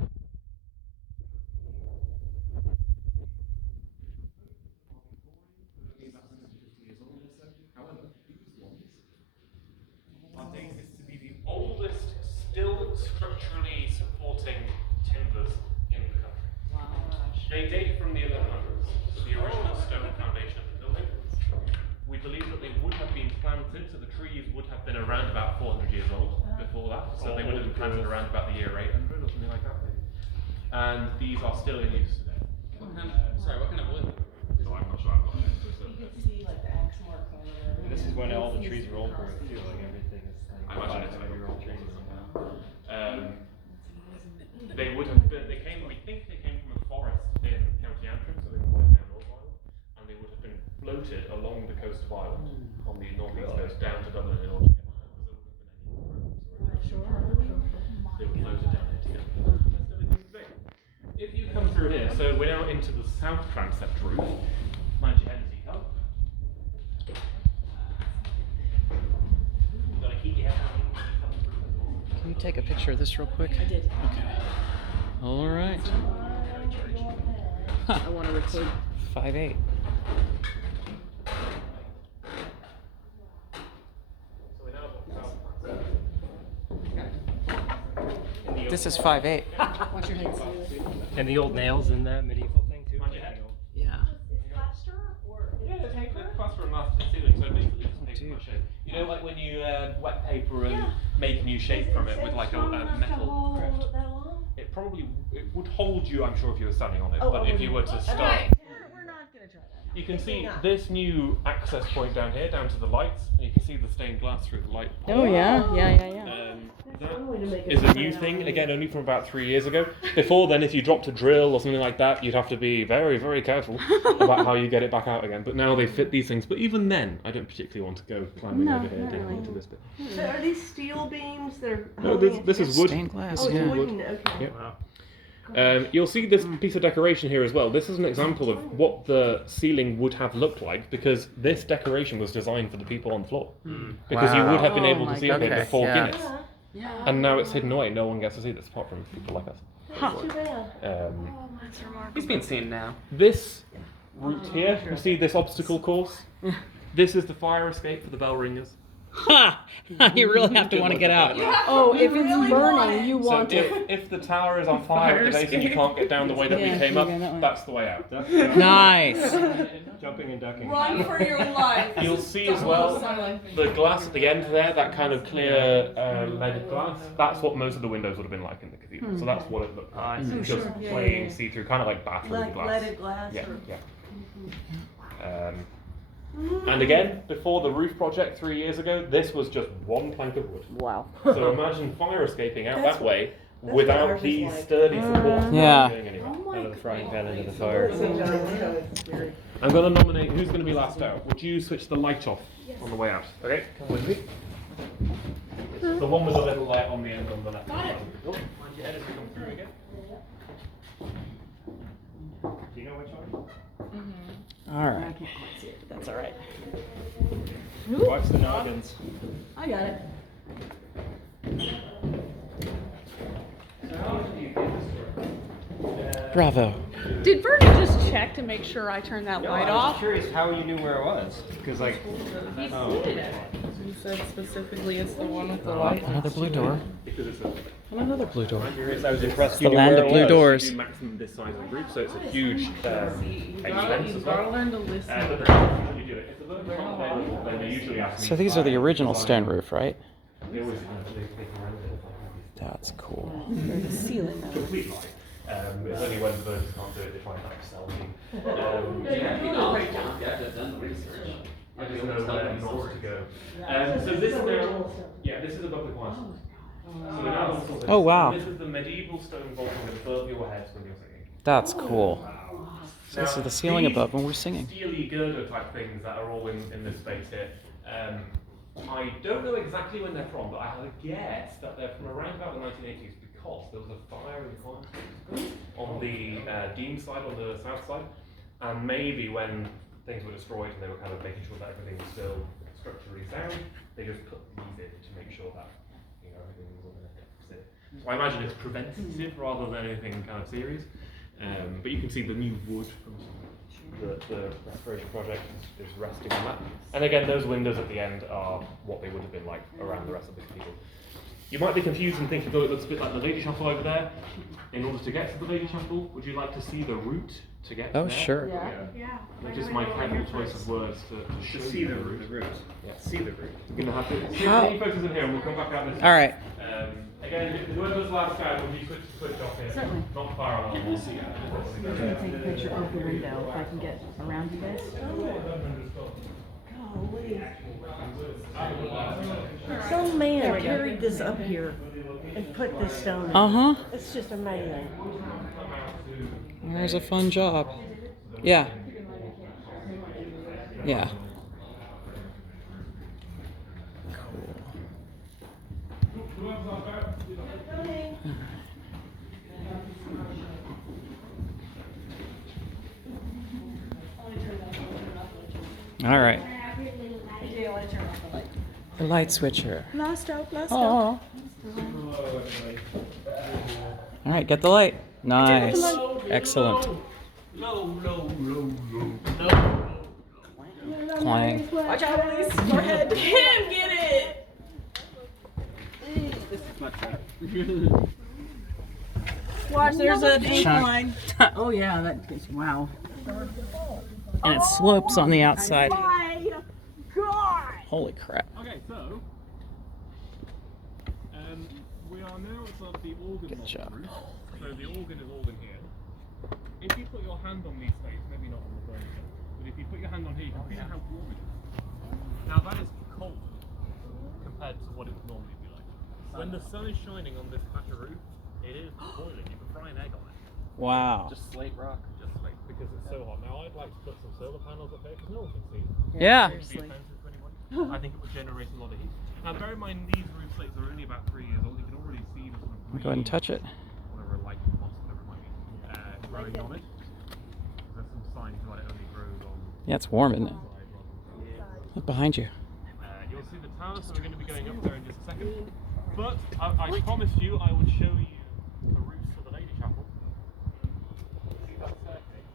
Are dated to be the oldest still structurally supporting timbers in the country. Wow. They date from the 1100s, the original stone foundation of the building. We believe that they would have been planted, so the trees would have been around about 400 years old before that, so they would have been planted around about the year 800 or something like that maybe. And these are still in use today. What kind of wood? So I'm not sure I've got it. You can see like the axe mark on there. And this is when all the trees were old growth too, like everything is I like imagine it's 500-year-old trees. They would have been, we think they came from a forest in County Antrim, so they were quite down Northern Ireland, and they would have been floated along the coast of Ireland, on the northeast coast, down to Dublin in order to get there, because there wouldn't have been any roads or they were floated down here together. That's still in use today. If you come through here, so we're now into the south transept roof. Mind your head as you come. You've got to keep your head down when you come through the door. Can you take a picture of this real quick? I did. Okay. All right. I want to record. 5'8". So we're now at the south transept. This is 5'8". Watch your head. And the old nails in that medieval thing too. Mind your head. Yeah. It's plaster or? Yeah, it's paper. Plaster and master ceiling, so basically just paper dude. mache. You know, like when you wet paper and make a new shape from it with like a metal. It probably would hold you, I'm sure, if you were standing on it. But if you were to start, We're not gonna try that. you can see this new access point down here, down to the lights, and you can see the stained glass through the light. Oh yeah. That is a new thing, again, only from about 3 years ago. Before then, if you dropped a drill or something like that, you'd have to be very, very careful about how you get it back out again. But now they fit these things. But even then, I don't particularly want to go climbing over here, digging into this bit. So are these steel beams that are? No, this is wood. Stained glass. Oh, it's Yeah. wooden, okay. Yep. Wow. You'll see this piece of decoration here as well. This is an example of what the ceiling would have looked like, because this decoration was designed for the people on the floor. Because you would have been Wow. able to see it Okay, before yeah. Guinness. Yeah. And now it's hidden away. No one gets to see this apart from people like us. That's too bad. That's remarkable. He's being seen now. This route here, you see this obstacle course? This is the fire escape for the bell ringers. Ha! You really have to want to get out. Oh, if it's burning, you So want it. if the tower is on fire and basically you can't get down the way that we Yeah, came you up, go that way. that's the way out. Nice. Jumping and ducking. Run for your life. You'll see as well the glass at the end there, that kind of clear leaded glass. That's what most of the windows would have been like in the cathedral. So that's what it looked like. Just plain see-through, kind of like bathroom Like glass. leaded glass Yeah, or? yeah. And again, before the roof project 3 years ago, this was just one plank of wood. Wow. So imagine fire escaping out that way what without ours is these like. sturdy supports, Yeah. not going anywhere. Oh my Out of the frying pan into the So fire. it's very- I'm going to nominate who's going to be last out. Would you switch the light off on the way out? Okay, come with me. The one with the little light on the end on the left. Mind your head as we come through again. Do you know which one? All right. I can't quite see it, but that's all right. Watch the noggins. I got it. Bravo. Did Vernon just check to make sure I turned that light I was off? curious how you knew where it was. Because, like, oh. He said specifically it's the one with the light. Another blue door. Because it's a. And another blue door. Curious, I was impressed It's you the knew land where of it blue was. doors. You do maximum this size of the group, so it's a huge You expense as gotta well. learn to listen. But the time you do it, if the version's not available, then they usually ask me So these are the original stone roof, right? They always they can rent it. That's cool. Or the ceiling though. Complete lie. It's only when the versions can't do it they try and upsell me. I just know where not to go. So this now, yeah, this is above the choir. So we're now on Oh, wow. This is the medieval stone vaulting above your heads when you're singing. That's cool. So this is the ceiling These above when we're singing. Steely girder type things that are all in this space here. I don't know exactly when they're from, but I have a guess that they're from around about the 1980s because there was a fire in the choir on the Dean side, on the south side, and maybe when things were destroyed and they were kind of making sure that everything was still structurally sound, they just put these in to make sure that everything was on there. So I imagine it's preventative rather than anything kind of serious. But you can see the new wood from the restoration project is resting on that. And again, those windows at the end are what they would have been like around the rest of the cathedral. You might be confused and thinking, oh, it looks a bit like the Lady Chapel over there. In order to get to the Lady Chapel, would you like to see the route to get Oh, there? sure. Yeah. Which is my careful choice of words to show See you the the route. route. Yeah, see the route. You're going to have to How- take any photos in here and we'll come back out this All right. Again, whoever's last guy, will you switch off here? Certainly. Not far along. We'll see. I'm gonna take a picture of the window if I can get around you guys. Golly. Some man carried this up here and put this stone in. Uh-huh. It's just amazing. There's a fun job. Yeah. Yeah. All right. Okay, I want to turn off the light. The light switcher. Last out, last Oh. All right, get the light. Nice. Excellent. Clang. Watch out, please. Forehead. Can't get it! Watch, there's a pink Shock. line. Oh yeah, that is, wow. And it slopes on the outside. My God! Holy crap. Okay, so we are now at the organ Good model job. roof. So the organ is all in here. If you put your hand on these things, maybe not on the furniture, but if you put your hand on here, you can feel how warm it is. Now that is cold compared to what it would normally be like. When the sun is shining on this patch of roof, it is boiling. You can fry an egg on it. Wow. Just slate rock. Just like because it's so hot. Now I'd like to put some solar panels up here because no one can see. Yeah. It would be offensive to anyone. I think it would generate a lot of heat. Now bear in mind these roof slates are only about 3 years old. You can already see the sort of I'll go ahead and touch it. whatever like moss, whatever it might be, growing on it. There's some signs that it only grows on Yeah, it's warm, isn't it? the side rather than Look behind you. you'll see the tower, so we're going to be going up there in just a second. But I promised you I would show you the roofs of the Lady Chapel. See that staircase?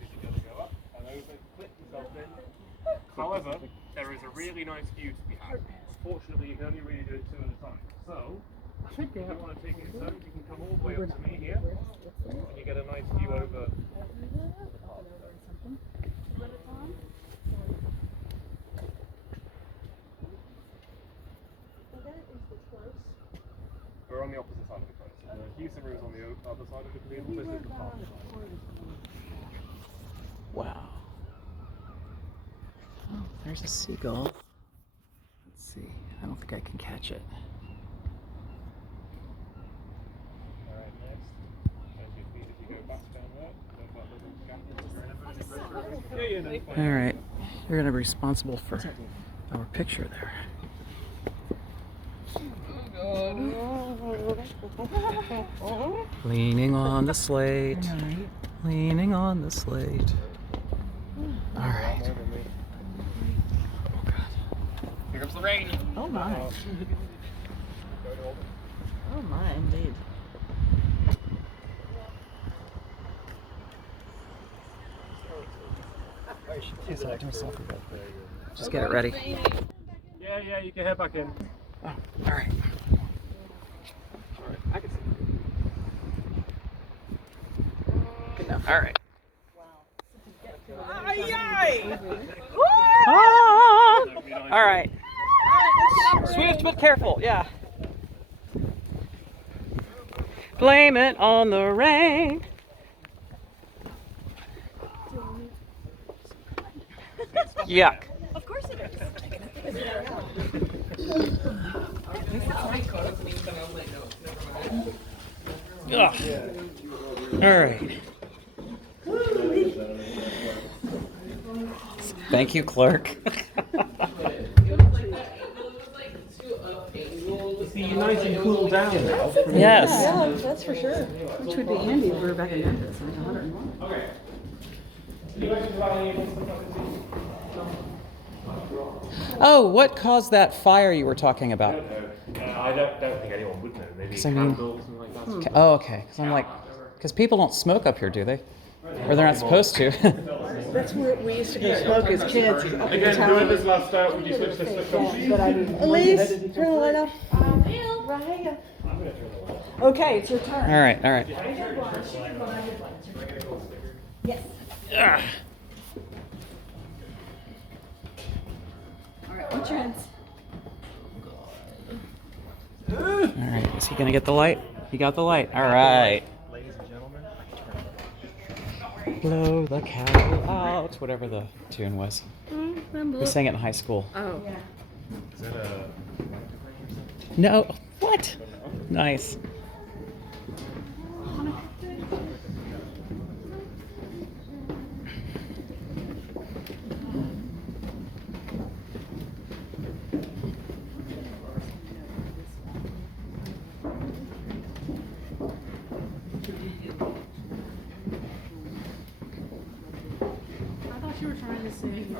This is going to go up and over, clip yourself in. However, there is a really nice view to be had. Fortunately, you can only really do it 2 at a time. So, if you want to take it so, you can come all the way up to me here, and you get a nice view over. We're on the opposite side of the coast. The Houston room is on the other side of the cathedral. This is the park side. Wow. Oh, there's a seagull. Let's see. I don't think I can catch it. All right, you're gonna be responsible for our picture there. Leaning on the slate. Leaning on the slate. All right. Oh God. Here comes the rain. Oh my. Oh my, indeed. Just get it ready. Yeah, you can head back in. Oh, all right. I can see. Good enough. All right. All right. Swift but careful. Yeah. Blame it on the rain. Yuck. Of course it is. Ugh. All right. Thank you, clerk. See, you're nice and cool down now. Yes. Yeah, that's for sure. Which would be handy if we were back in Memphis, like 101. Okay. Oh, what caused that fire you were talking about? I don't think anyone would know. Maybe So I mean- candles, something like that. Okay. Oh, okay. Because I'm like, because people don't smoke up here, do they? Or they're not supposed to. That's where we used to go smoke as kids. Again, whoever's last out, would you switch this switch on? But I mean, Elise, turn the light off. Right here. Okay, it's your turn. All right. All right. Yes. Ah. All right, watch your hands. All right. Is he gonna get the light? He got the light. All right. Ladies and gentlemen, Blow the candle out. Whatever the tune was. We sang it in high school. Oh. is that a No. What? Nice. I thought you were trying to sing.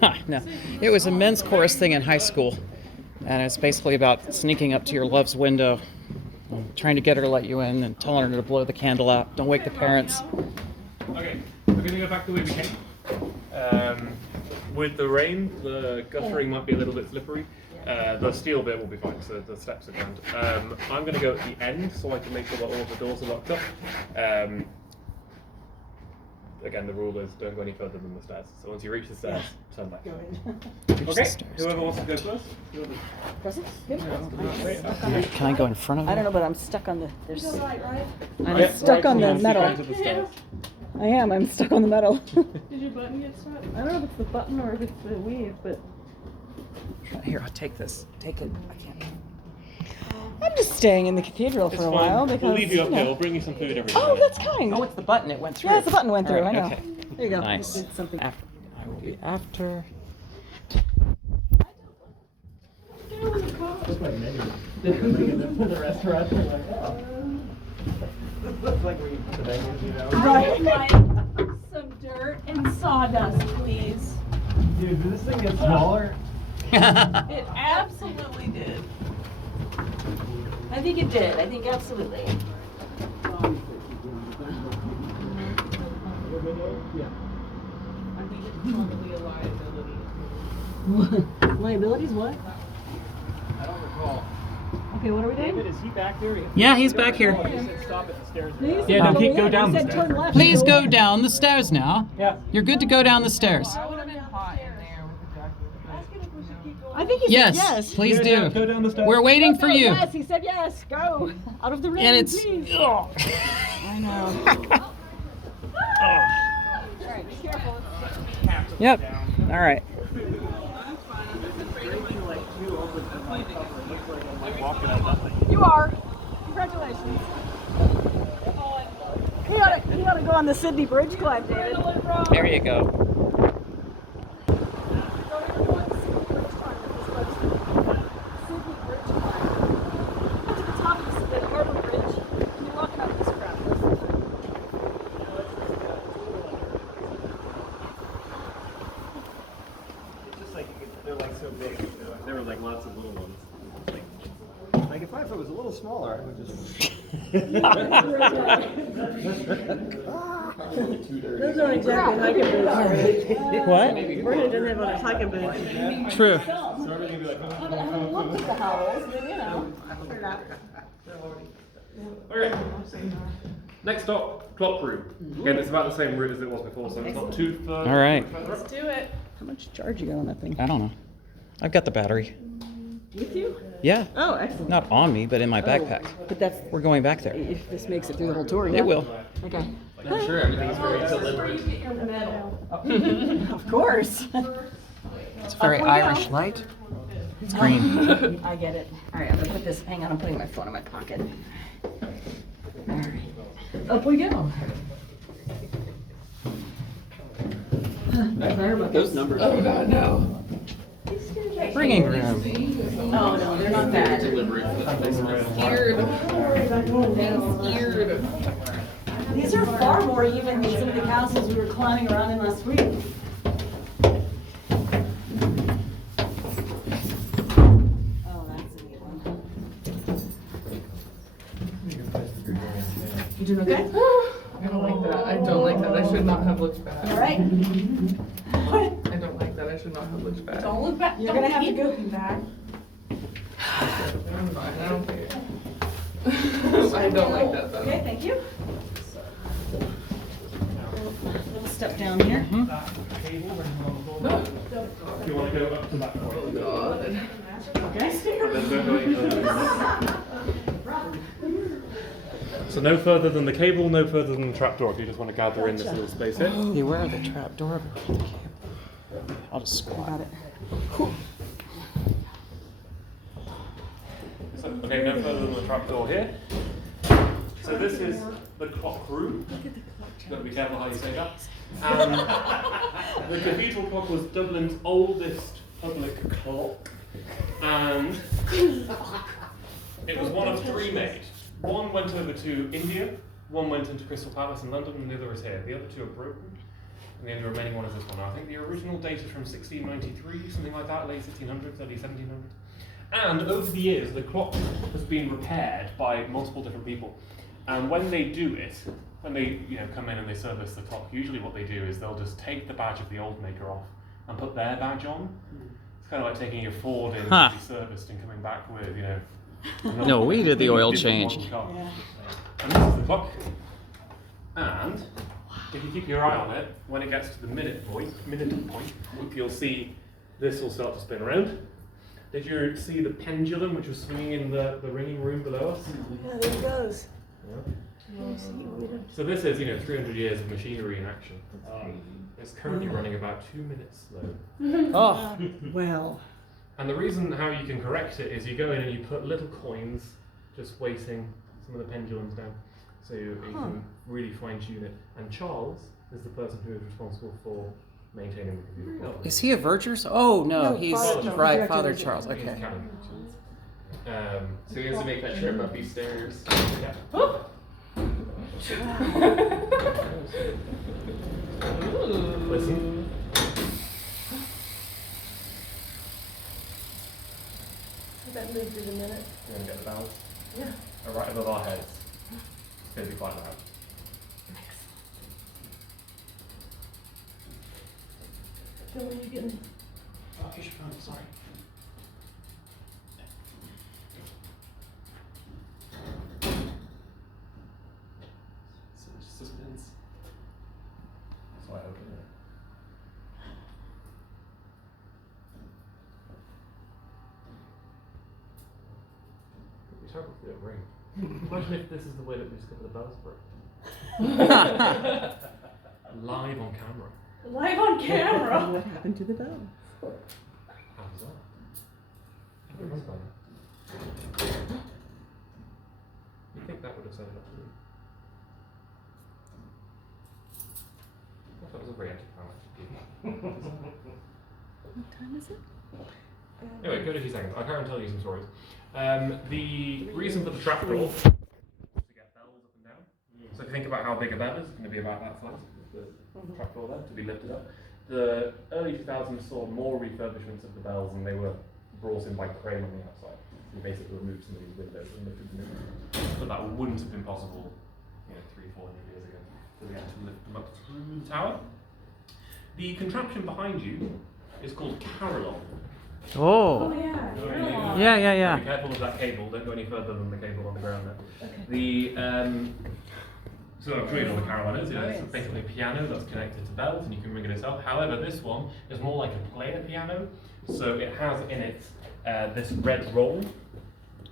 Huh, no, it was a men's chorus thing in high school, and it's basically about sneaking up to your love's window, and trying to get her to let you in, and telling her to blow the candle out. Don't wake the parents. Okay, we're going to go back the way we came. With the rain, the guttering might be a little bit slippery. The steel bit will be fine, so the steps are grand. I'm going to go at the end so I can make sure that all of the doors are locked up. Again, the rule is don't go any further than the stairs. So once you reach the stairs, turn back. Okay, whoever wants to go first. Can I go in front of I you? don't know, but I'm stuck on the. There's. I'm stuck on the metal. I am. I'm stuck on the metal. Did your button get stuck? I don't know if it's the button or if it's the weave, but Here, I'll take this. Take it. I can't. I'm just staying in the cathedral for a while because. We'll leave you up know. here. We'll bring you some food every Oh, day. that's kind. Oh, it's the button. It went through. Yeah, it's the button went through. All right, I know. okay. There you go. Nice. It's something. I will be after. Like some dirt and sawdust, please. dude? Did this thing get smaller? It absolutely did. I think it did. I think absolutely. I think it's probably a liability. Liabilities? What? I don't recall. Okay, what are we doing? David, is he back there? Yeah, he's back here. Oh, you said stop at the stairs. Yeah, no, go down the He said stairs. turn left. Please go down the stairs now. Yeah. You're good to go down the stairs. I would have been hot in there with the jacket. I think he Yes, said yes. please Yeah, do. go down the stairs. We're waiting for you. Yes, he said yes. Go out of the rain, And it's. please. Ugh. I know. Yep. All right. You are. Congratulations. He ought to go on the Sydney Bridge climb, David. There you go. It's just like, they're like so big. There were like lots of little ones. Like if I thought it was a little smaller, I would just. Those aren't exactly hiking boots, right? What? Brenda doesn't have on his hiking boots. True. So everything would be like, Look at the howls, but you know. Okay. Next stop, clock room. Again, it's about the same route as it was before, so it's not too far. All right. Let's do it. How much charge you got on that thing? I don't know. I've got the battery. With you? Yeah. Oh, excellent. Not on me, but in my backpack. But that's, We're going back there. if this makes it through the whole tour, yeah. It will. Okay. I'm sure everything's very deliberate. Of course. It's very Irish light. It's green. I get it. All right, I'm gonna put this, hang on, I'm putting my phone in my pocket. All right. Up we go. Those numbers. Oh God, no. Bringing room. Oh, no, they're not bad. Scared. I'm scared. These are far more even than some of the castles we were climbing around in last week. Oh, that's a neat one. You doing okay? I don't like that. I don't like that. I should not have looked back. All right. What? I don't like that. I should not have looked back. Don't look back. You're gonna have to go back. I'm fine. I don't care. I don't like that though. Okay, thank you. Little step down here. If you want to go up to that point. Oh God. Okay. So no further than the cable, no further than the trapdoor, if you just want to gather in this little space here. Beware of the trap door. I'll just squat. Got it. So, okay, no further than the trapdoor here. So this is the clock room. You've got to be careful how you say that. The cathedral clock was Dublin's oldest public clock, and it was one of three made. One went over to India, one went into Crystal Palace in London, and the other is here. The other two are broken, and the only remaining one is this one. I think the original date is from 1693, something like that, late 1600s, early 1700s. And over the years, the clock has been repaired by multiple different people. And when they do it, when they come in and they service the clock, usually what they do is they'll just take the badge of the old maker off and put their badge on. It's kind of like taking your Ford in to be serviced and coming back with, No, we did the oil different change. model car. And this is the clock. And if you keep your eye on it, when it gets to the minute point, you'll see this will start to spin around. Did you see the pendulum which was swinging in the ringing room below us? Yeah, there it goes. Yeah. So this is, 300 years of machinery in action. It's currently running about 2 minutes slow. Oh, Well. And the reason how you can correct it is you go in and you put little coins, just weighting some of the pendulums down, so you can really fine tune it. And Charles is the person who is responsible for maintaining the cathedral. is he a Vergers? Oh no, he's Father Charles. right, Director Father of the- Charles. He's Okay. canon. So he has to make that trip up these stairs. Yeah. Listen. That moved in a minute. We're going to get the bells. Yeah. Right above our heads. It's going to be quite loud. So when you getting? Oh, here's your phone, sorry. So it just spins. That's why I open it. It'd be terrible if it didn't ring. Imagine if this is the way that we discover the bells break. Live on camera. Live on camera. What happened to the bell? How bizarre. I don't know about that. You'd think that would have set it up for you. was a very anticlimactic. What time is it? Anyway, go to a few seconds. I'll carry on telling you some stories. The reason for the trapdoor was to get bells up and down. So if you think about how big a bell is, it's going to be about that size. The trapdoor there to be lifted up. The early 2000s saw more refurbishments of the bells, and they were brought in by crane on the outside. So you basically removed some of these windows and lifted them in. But that wouldn't have been possible, 300-400 years ago. So we had to lift them up through the tower. The contraption behind you is called carillon. Oh. Yeah. Be careful of that cable. Don't go any further than the cable on the ground there. The so I'm sure you know what a carillon is. It's basically a piano that's connected to bells, and you can ring it yourself. However, this one is more like a player piano. So it has in it this red roll,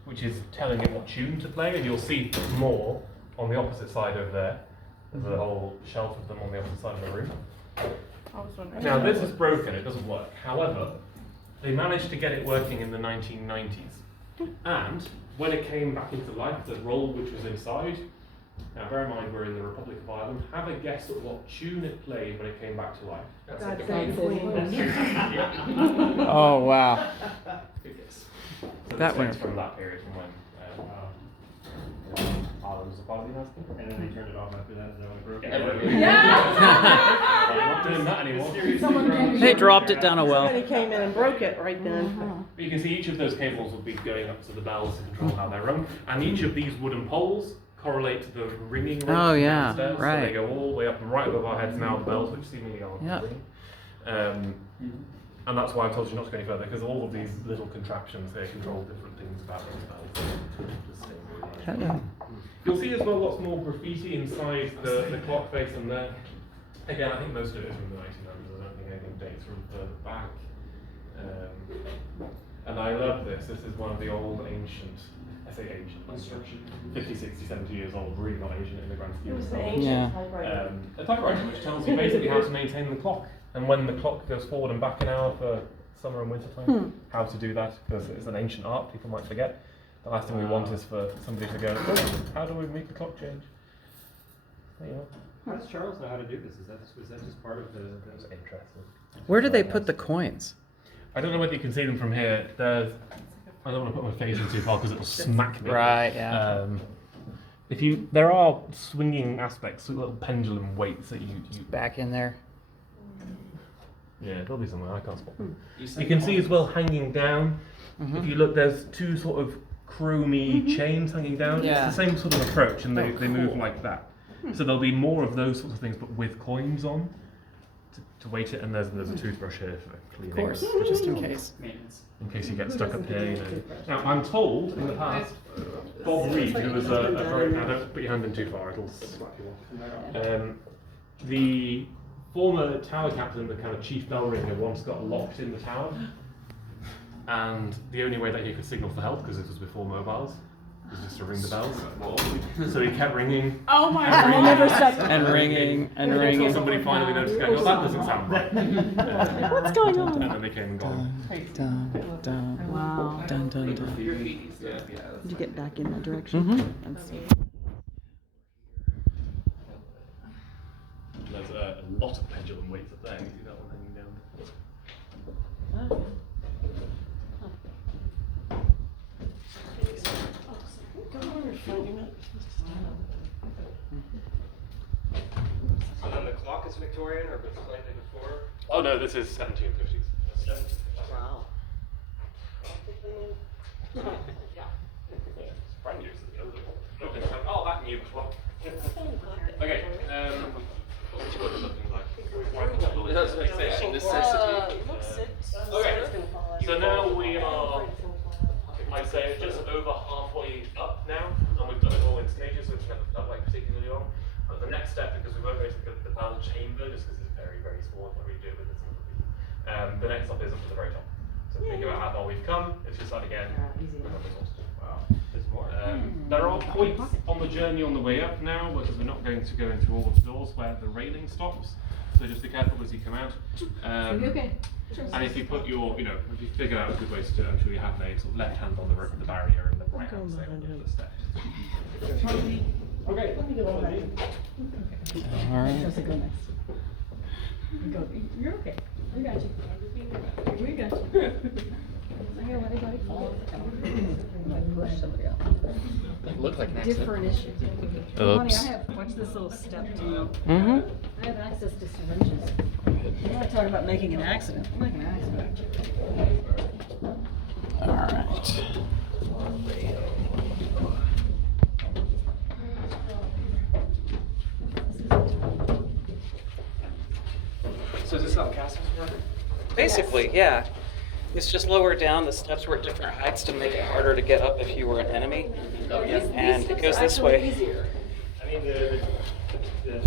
which is telling it what tune to play, and you'll see more on the opposite side over there. There's a whole shelf of them on the opposite side of the room. Now this is broken, it doesn't work. However, they managed to get it working in the 1990s. And when it came back into life, the roll which was inside, now bear in mind we're in the Republic of Ireland, have a guess at what tune it played when it came back to life. God save the Queen. Oh, wow. Good guess. So That this one. is from that period, from when Ireland was a part of the United States. And then they turned it off after that, so it broke. We're not doing that anymore. They dropped it down a well. Somebody came in and broke it right then. But you can see each of those cables will be going up to the bells to control how they're rung, and each of these wooden poles correlate to the ringing rates Oh, yeah, downstairs. right. So they go all the way up and right above our heads now, the bells, which seemingly are Yep. ringing. And that's why I told you not to go any further, because all of these little contraptions, they control different things about those bells. Hello. You'll see as well lots more graffiti inside the clock face and there. Again, I think most of it is from the 1900s. I don't think anything dates from further back. And I love this. This is one of the old ancient, I say ancient, construction, 50, 60, 70 years old, really not ancient in the grand scheme of things. Yeah. A typewriter which tells you basically how to maintain the clock and when the clock goes forward and back an hour for summer and winter time, how to do that, because it's an ancient art, people might forget. The last thing we want is for somebody to go, oh, how do we make the clock change? There you are. How does Charles know how to do this? Was that just part of the? That's interesting. Where do they put the coins? I don't know whether you can see them from here. There's, I don't want to put my face in too far because it'll smack me. Right, yeah. There are swinging aspects, little pendulum weights that you Back in there. yeah, they'll be somewhere. I can't spot them. You can see as well hanging down. If you look, there's two sort of chromy chains hanging down. Yeah. It's the same sort of approach, and they Oh, move cool. like that. So there'll be more of those sorts of things, but with coins on to weight it. And there's a toothbrush here for cleaning. Of course, just in case. In case you get stuck up here, you know. Now, I'm told in the past, Bob Reed, who was a very, now don't put your hand in too far, it'll slap you off. The former tower captain, the kind of chief bell ringer, once got locked in the tower. And the only way that he could signal for help, because this was before mobiles, was just to ring the bells. So he kept ringing. Oh my and ringing, Never stopped. And ringing, and until ringing. somebody finally noticed, going, oh, that doesn't sound right. What's going on? And then they came and gone. Dun, dun, Wow. dun, dun, dun. Graffiti stuff, yeah. Did you get back in that direction? Mm-hmm. Let's see. There's a lot of pendulum weights up there. You see that one hanging down. So then the clock is Victorian or slightly before? Oh no, this is 1750s. Wow. It's brand new. Oh, that new clock. Okay, what's your looking like? That's what I say, necessity. Okay, so now we are, I'd say, just over halfway up now, and we've done it all in stages, which never felt like particularly long. But the next step, because we won't go to the bell chamber, just because it's very, very small, what we do with this. The next stop is up to the very top. So think about how far we've come, it's just that again, we're not exhausted. Wow, there's more. There are points on the journey on the way up now, because we're not going to go into all the doors where the railing stops. So just be careful as you come out. And if you put your, if you figure out a good way to do it, I'm sure you have a sort of left hand on the barrier and the right hand side on the steps. Okay. All right. Go, you're okay. We got you. We got you. I hear anybody fall. Push somebody out. It looked like an accident. Different issue. Honey, I have, watch this little step too. Mm-hmm. I have access to syringes. You're not talking about making an accident. We'll make an accident. All right. So is this how castles work? Basically, yeah. It's just lower down. The steps were at different heights to make it harder to get up if you were an enemy. Oh, yeah. And it goes this way. I mean, the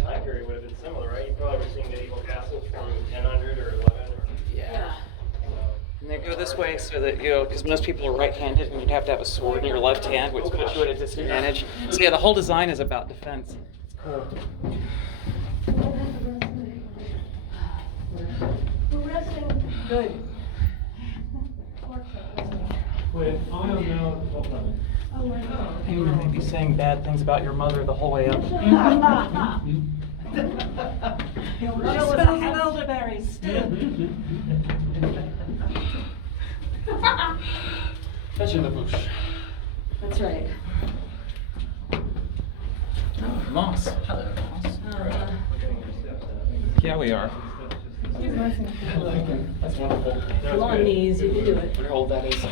time period would have been similar, right? You probably were seeing medieval castles from 1000 or 1100. Yeah. And they go this way so that, you know, because most people are right-handed and you'd have to have a sword in your left hand, which puts you at a disadvantage. So yeah, the whole design is about defense. It's cool. We're resting. Good. Wait, I am now at the top level. Oh, wow. You may be saying bad things about your mother the whole way up. Just smells of elderberries still. Touch in the bush. That's right. Moss. Hello, Moss. Yeah, we are. That's wonderful. Come on, knees, you can do it. I wonder how old that is.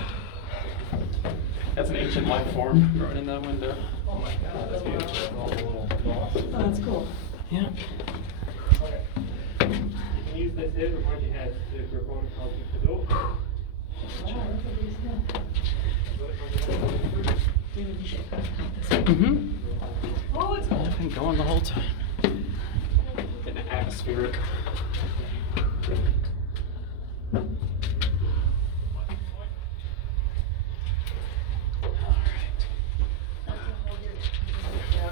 That's an ancient life form growing in that window. Oh my God, that's beautiful. All the little moss. Oh, that's cool. Yeah. Okay. You can use this here before you head to grip on the door. Mm-hmm. Oh, it's cool. I've been going the whole time. Getting atmospheric.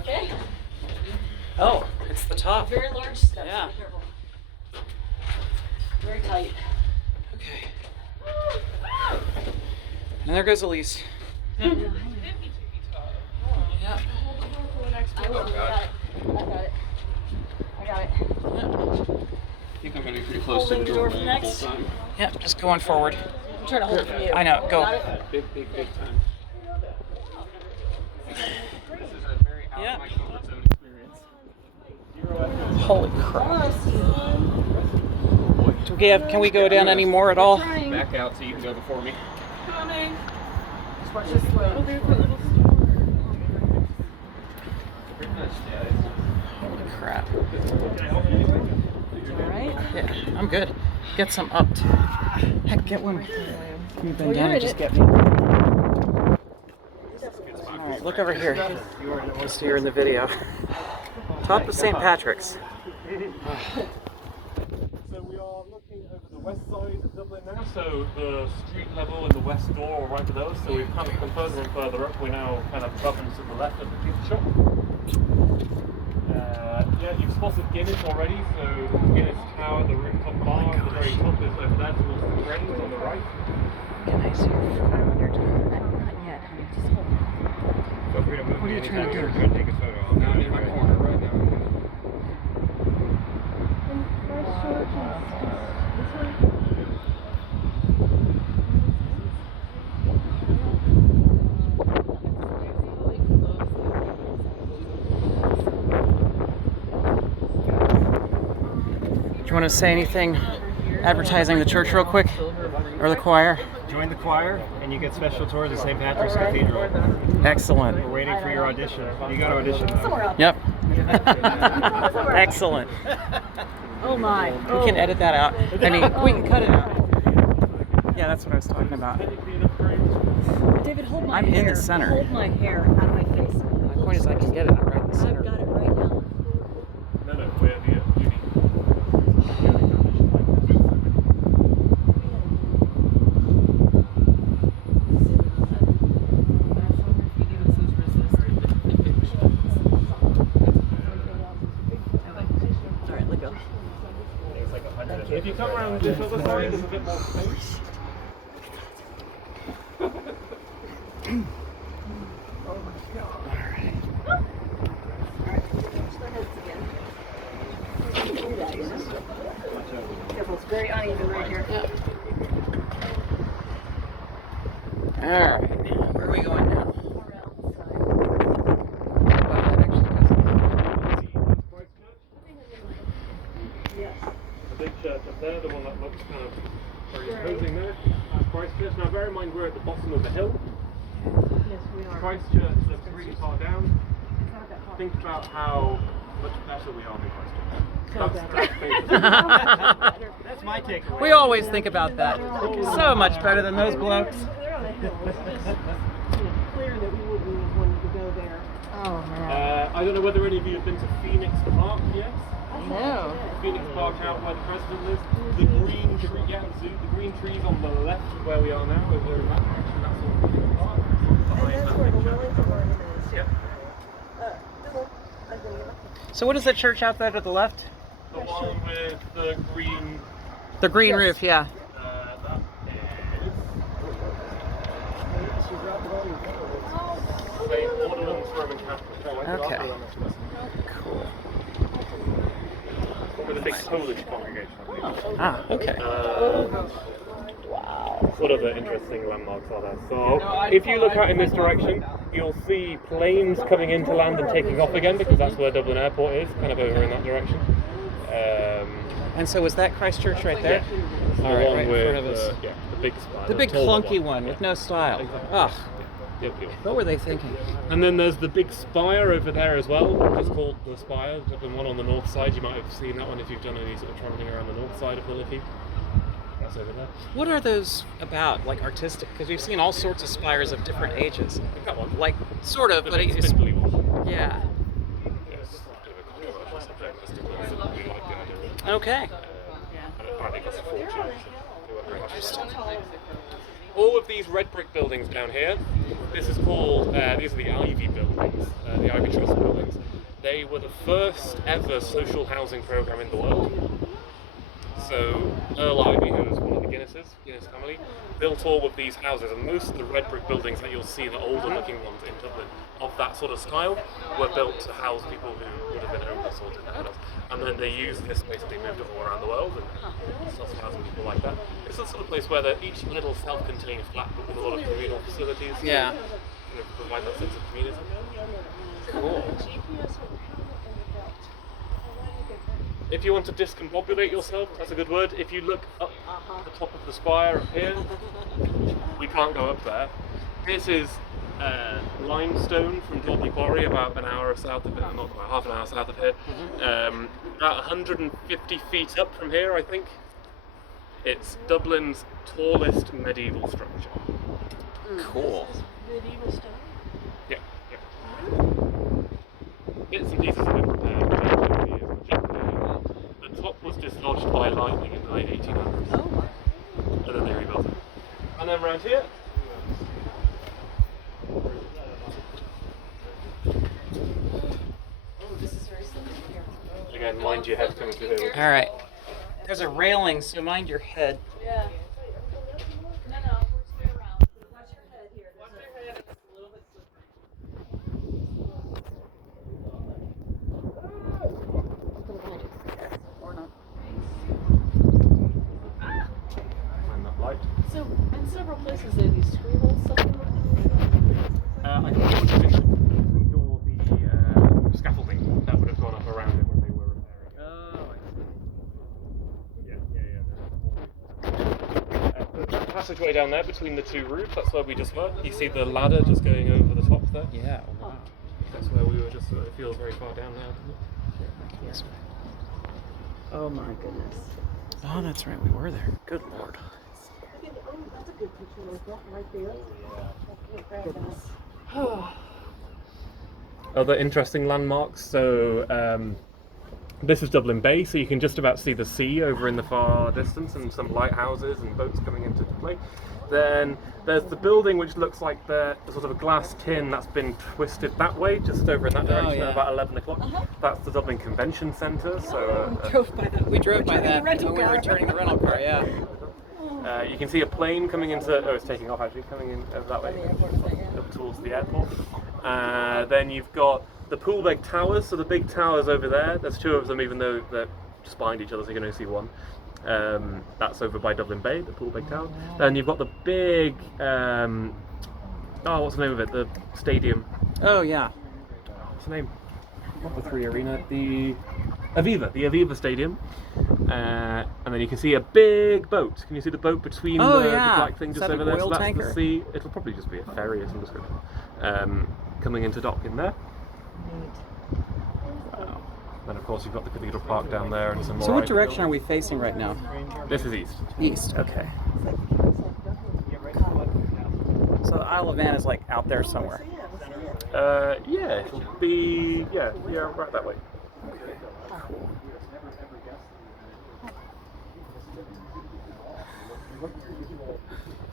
Okay. Oh, it's the top. Very large steps. Yeah. Be careful. Very tight. Okay. And there goes Elise. Yeah. I will. I got it. I got it. I think I'm going to be pretty close to the Holding the door for the next. whole time. Yep, just going forward. I'm trying to hold it from you. I know, go. Got it? Big time. This is a very out of my comfort zone experience. Holy crap. Can we go down any more at all? Back out so you can go before me. Coming. Just watch this way. Holy crap. Alright. Yeah, I'm good. Get some up too. Heck, get one. You've been Oh, down you're and in just it. get me. Alright, look over here. Just so you're in the video. Top of St. Patrick's. So we are looking over the west side of Dublin now, so the street level and the west door are right below us, so we've kind of come further and further up. We're now kind of Dublin to the left of the pizza shop. Yeah, you've spotted Guinness already, so Guinness Tower, the rooftop bar, at the very top is over there towards the trains on the right. Can I see your phone when you're done? Not yet. Just hold it. Feel free to move What are you trying to do? We're trying to take a photo. I'm in my corner right now. Do you want to say anything advertising the church real quick? Or the choir? Join the choir, and you get special tours of St. Patrick's Cathedral. Excellent. We're waiting for your audition. You got to audition though. Somewhere up. Yep. Excellent. Oh my. We can edit that out. I mean, we can cut it out. Yeah, that's what I was talking about. David, hold my I'm hair. in the center. Hold my hair out of my face. My point is I can get it right in the center. I've got it right now. No, we're the uni. Alright, let go. It's like 100. If you come around this other side, there's a bit more space. Alright, where are we going now? The big church up there, the one that looks kind of very imposing there, that's Christchurch. Now bear in mind we're at the bottom of the hill. Yes, we are. Christchurch looks really far down. Think about how much better we are than Christchurch. That's my takeaway. We always think about that. So much better than those blokes. They're on the hill. It's just clear that we wouldn't have wanted to go there. Oh, man. I don't know whether any of you have been to Phoenix Park yet. No. Phoenix Park out where the president lives. The green tree, yeah, the green trees on the left of where we are now, over in that direction, that's all Phoenix Park. And that's where the Wellington Monument is. Yep. I think So what is the church out there to the left? The one with the green, The green roof, yeah. that is St. Orleans Roman Catholic. Okay. Cool. With a big Polish congregation, I believe. Ah, okay. What other interesting landmarks are there? So, if you look out in this direction, you'll see planes coming into land and taking off again, because that's where Dublin Airport is, kind of over in that direction. And so was that Christchurch right there? The All right, one right in with front of us. the big spire. The big taller clunky one with no style. Exactly. Ugh, Yep, yep. what were they thinking? And then there's the big spire over there as well, which is called the Spire. There's been one on the north side. You might have seen that one if you've done any sort of travelling around the north side of the Liffey. That's over there. What are those about, like artistic? Because we've seen all sorts of spires of different ages. That one. Like, sort of, The but big it's... spindly one. Yeah. Yes, a bit of a controversial subject as to whether we like the idea of it. Okay. And it apparently costs a fortune. So they weren't very happy. All of these red brick buildings down here, this is called, these are the Ivy buildings, the Ivy Trust buildings. They were the first ever social housing program in the world. So Earl Ivy, who was one of the Guinness family, built all of these houses, and most of the red brick buildings that you'll see, the older looking ones in Dublin, of that sort of style, were built to house people who would have been homeless or didn't have enough. And then they used this, basically moved it all around the world and started housing people like that. It's the sort of place where each little self-contained flat, but with a lot of communal facilities, Yeah. to provide that sense of community. Cool. If you want to discombobulate yourself, that's a good word. If you look up the top of the spire up here, we can't go up there. This is limestone from Dorney Quarry, about an hour south of it, not about half an hour south of here. About 150 feet up from here, I think. It's Dublin's tallest medieval structure. Cool. medieval stone. Yeah, yeah. Bits and pieces of it over the years. The top was dislodged by lightning in the late 1800s. Oh my. And then they rebuilt it. And then around here. Again, mind your head coming through here. All right. There's a railing, so mind your head. Yeah. No, no, we're straight around. Watch your head here. Watch your head. It's a little bit Find that light. So, in several places, there are these screen holes something. I think it would have been secure the scaffolding that would have gone up around it when they were repairing it. Oh, The passageway down there between the two roofs, that's where we just were. You see the ladder just going over the top there? Yeah. Wow. That's where we were just, it feels very far down now. This way. Oh my goodness. Oh, that's right. We were there. Good lord. That's a good picture right there. Goodness. Other interesting landmarks. So this is Dublin Bay, so you can just about see the sea over in the far distance and some lighthouses and boats coming into play. Then there's the building which looks like the sort of a glass tin that's been twisted that way, just over in that direction at about 11 o'clock. That's the Dublin Convention Centre. So Drove by that. We drove by that when we were returning the rental car. Yeah. you can see a plane coming into, oh, it's taking off actually, coming in over that way, up towards the airport. Then you've got the Poolbeg Towers, so the big towers over there. There's two of them, even though they're just behind each other, so you can only see one. That's over by Dublin Bay, the pool big town. Then you've got the big, what's the name of it? The stadium. Oh yeah. What's the name? Not the 3 Arena, the Aviva Stadium. And then you can see a big boat. Can you see the boat between the black thing Is just that over an there? oil So that's tanker? the sea. It'll probably just be a ferry of some description. Coming into dock in there. Wow. Then of course you've got the Cathedral Park down there and some more. So what direction are we facing right now? This is east. East, okay. So the Isle of Man is like out there somewhere. Yeah, it'll be right that way.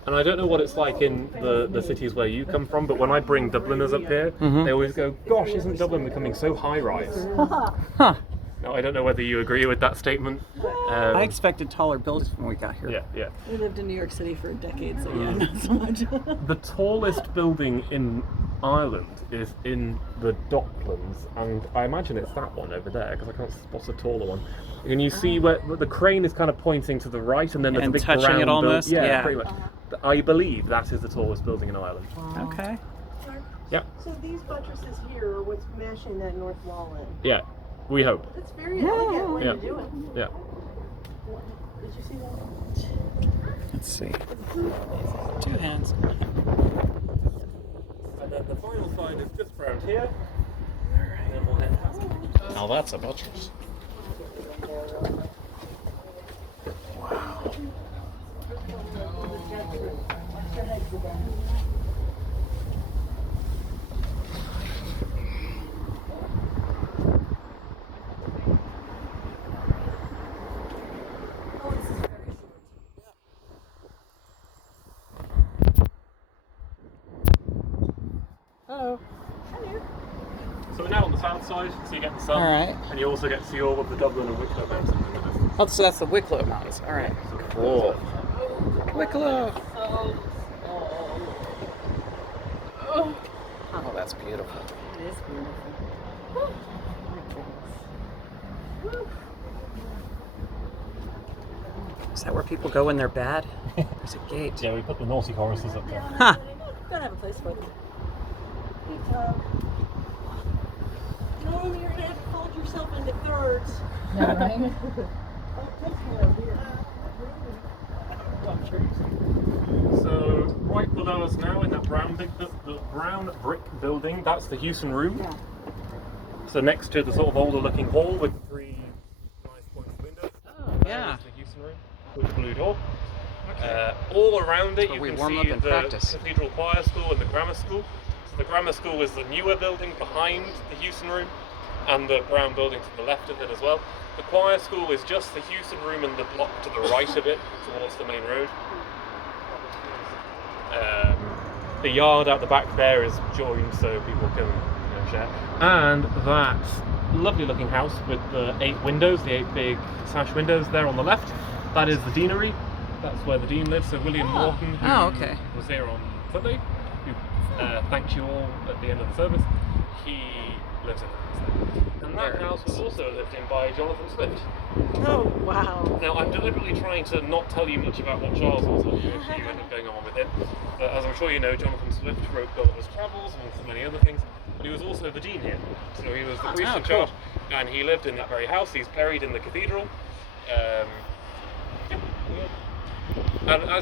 And I don't know what it's like in the cities where you come from, but when I bring Dubliners up here, they always go, "Gosh, isn't Dublin becoming so high-rise?" Huh. Now, I don't know whether you agree with that statement. I expected taller buildings when we got here. Yeah. We lived in New York City for decades, so yeah, not so much. The tallest building in Ireland is in the Docklands, and I imagine it's that one over there, because I can't spot a taller one. And you see where the crane is kind of pointing to the right, and then there's And a big touching brown it almost? Yeah, Yeah. pretty much. I believe that is the tallest building in Ireland. Okay. Yeah, So these buttresses here are what's mashing that north wall in. yeah, we hope. That's very elegant way Yeah. to do it. Yeah. Did you see that? Let's see. 2 hands. And then the final side is just around here. And then we'll head past. Now that's a buttress. Wow. Hello. So we're now on the south side, so you get the sun. All right. And you also get to see all of the Dublin and Wicklow mountains in the distance. Oh, so that's the Wicklow Mountains. All right. Cool. Wicklow. Oh, that's beautiful. It is beautiful. Is that where people go when they're bad? There's a gate. Yeah, we put the naughty choruses up there. Huh. Gotta have a place for them. No, you're gonna have to fold yourself into thirds. Yeah, right? Oh, that's kind of weird. So right below us now in that brown brick building, that's the Hewson Room. Yeah. So next to the sort of older looking hall with the 3 nice pointed windows. Oh, yeah. There's the Hewson Room with the blue door. All around it where you we can warm see up and the practice. Cathedral Choir School and the Grammar School. So the Grammar School is the newer building behind the Hewson Room, and the brown building to the left of it as well. The Choir School is just the Hewson Room and the block to the right of it, towards the main road. The yard out the back there is joined so people can share. And that lovely looking house with the 8 windows, the 8 big sash windows there on the left, that is the deanery. That's where the dean lives. So William Morton, who was here on Sunday, who thanked you all at the end of the service, he lives in that. And that house was also lived in by Jonathan Swift. Oh, wow. Now, I'm deliberately trying to not tell you much about what Charles was up to if you end up going on with him. But as I'm sure you know, Jonathan Swift wrote Gulliver's Travels and many other things. But he was also the dean here. So he was the priest in charge. And he lived in that very house. He's buried in the cathedral. And as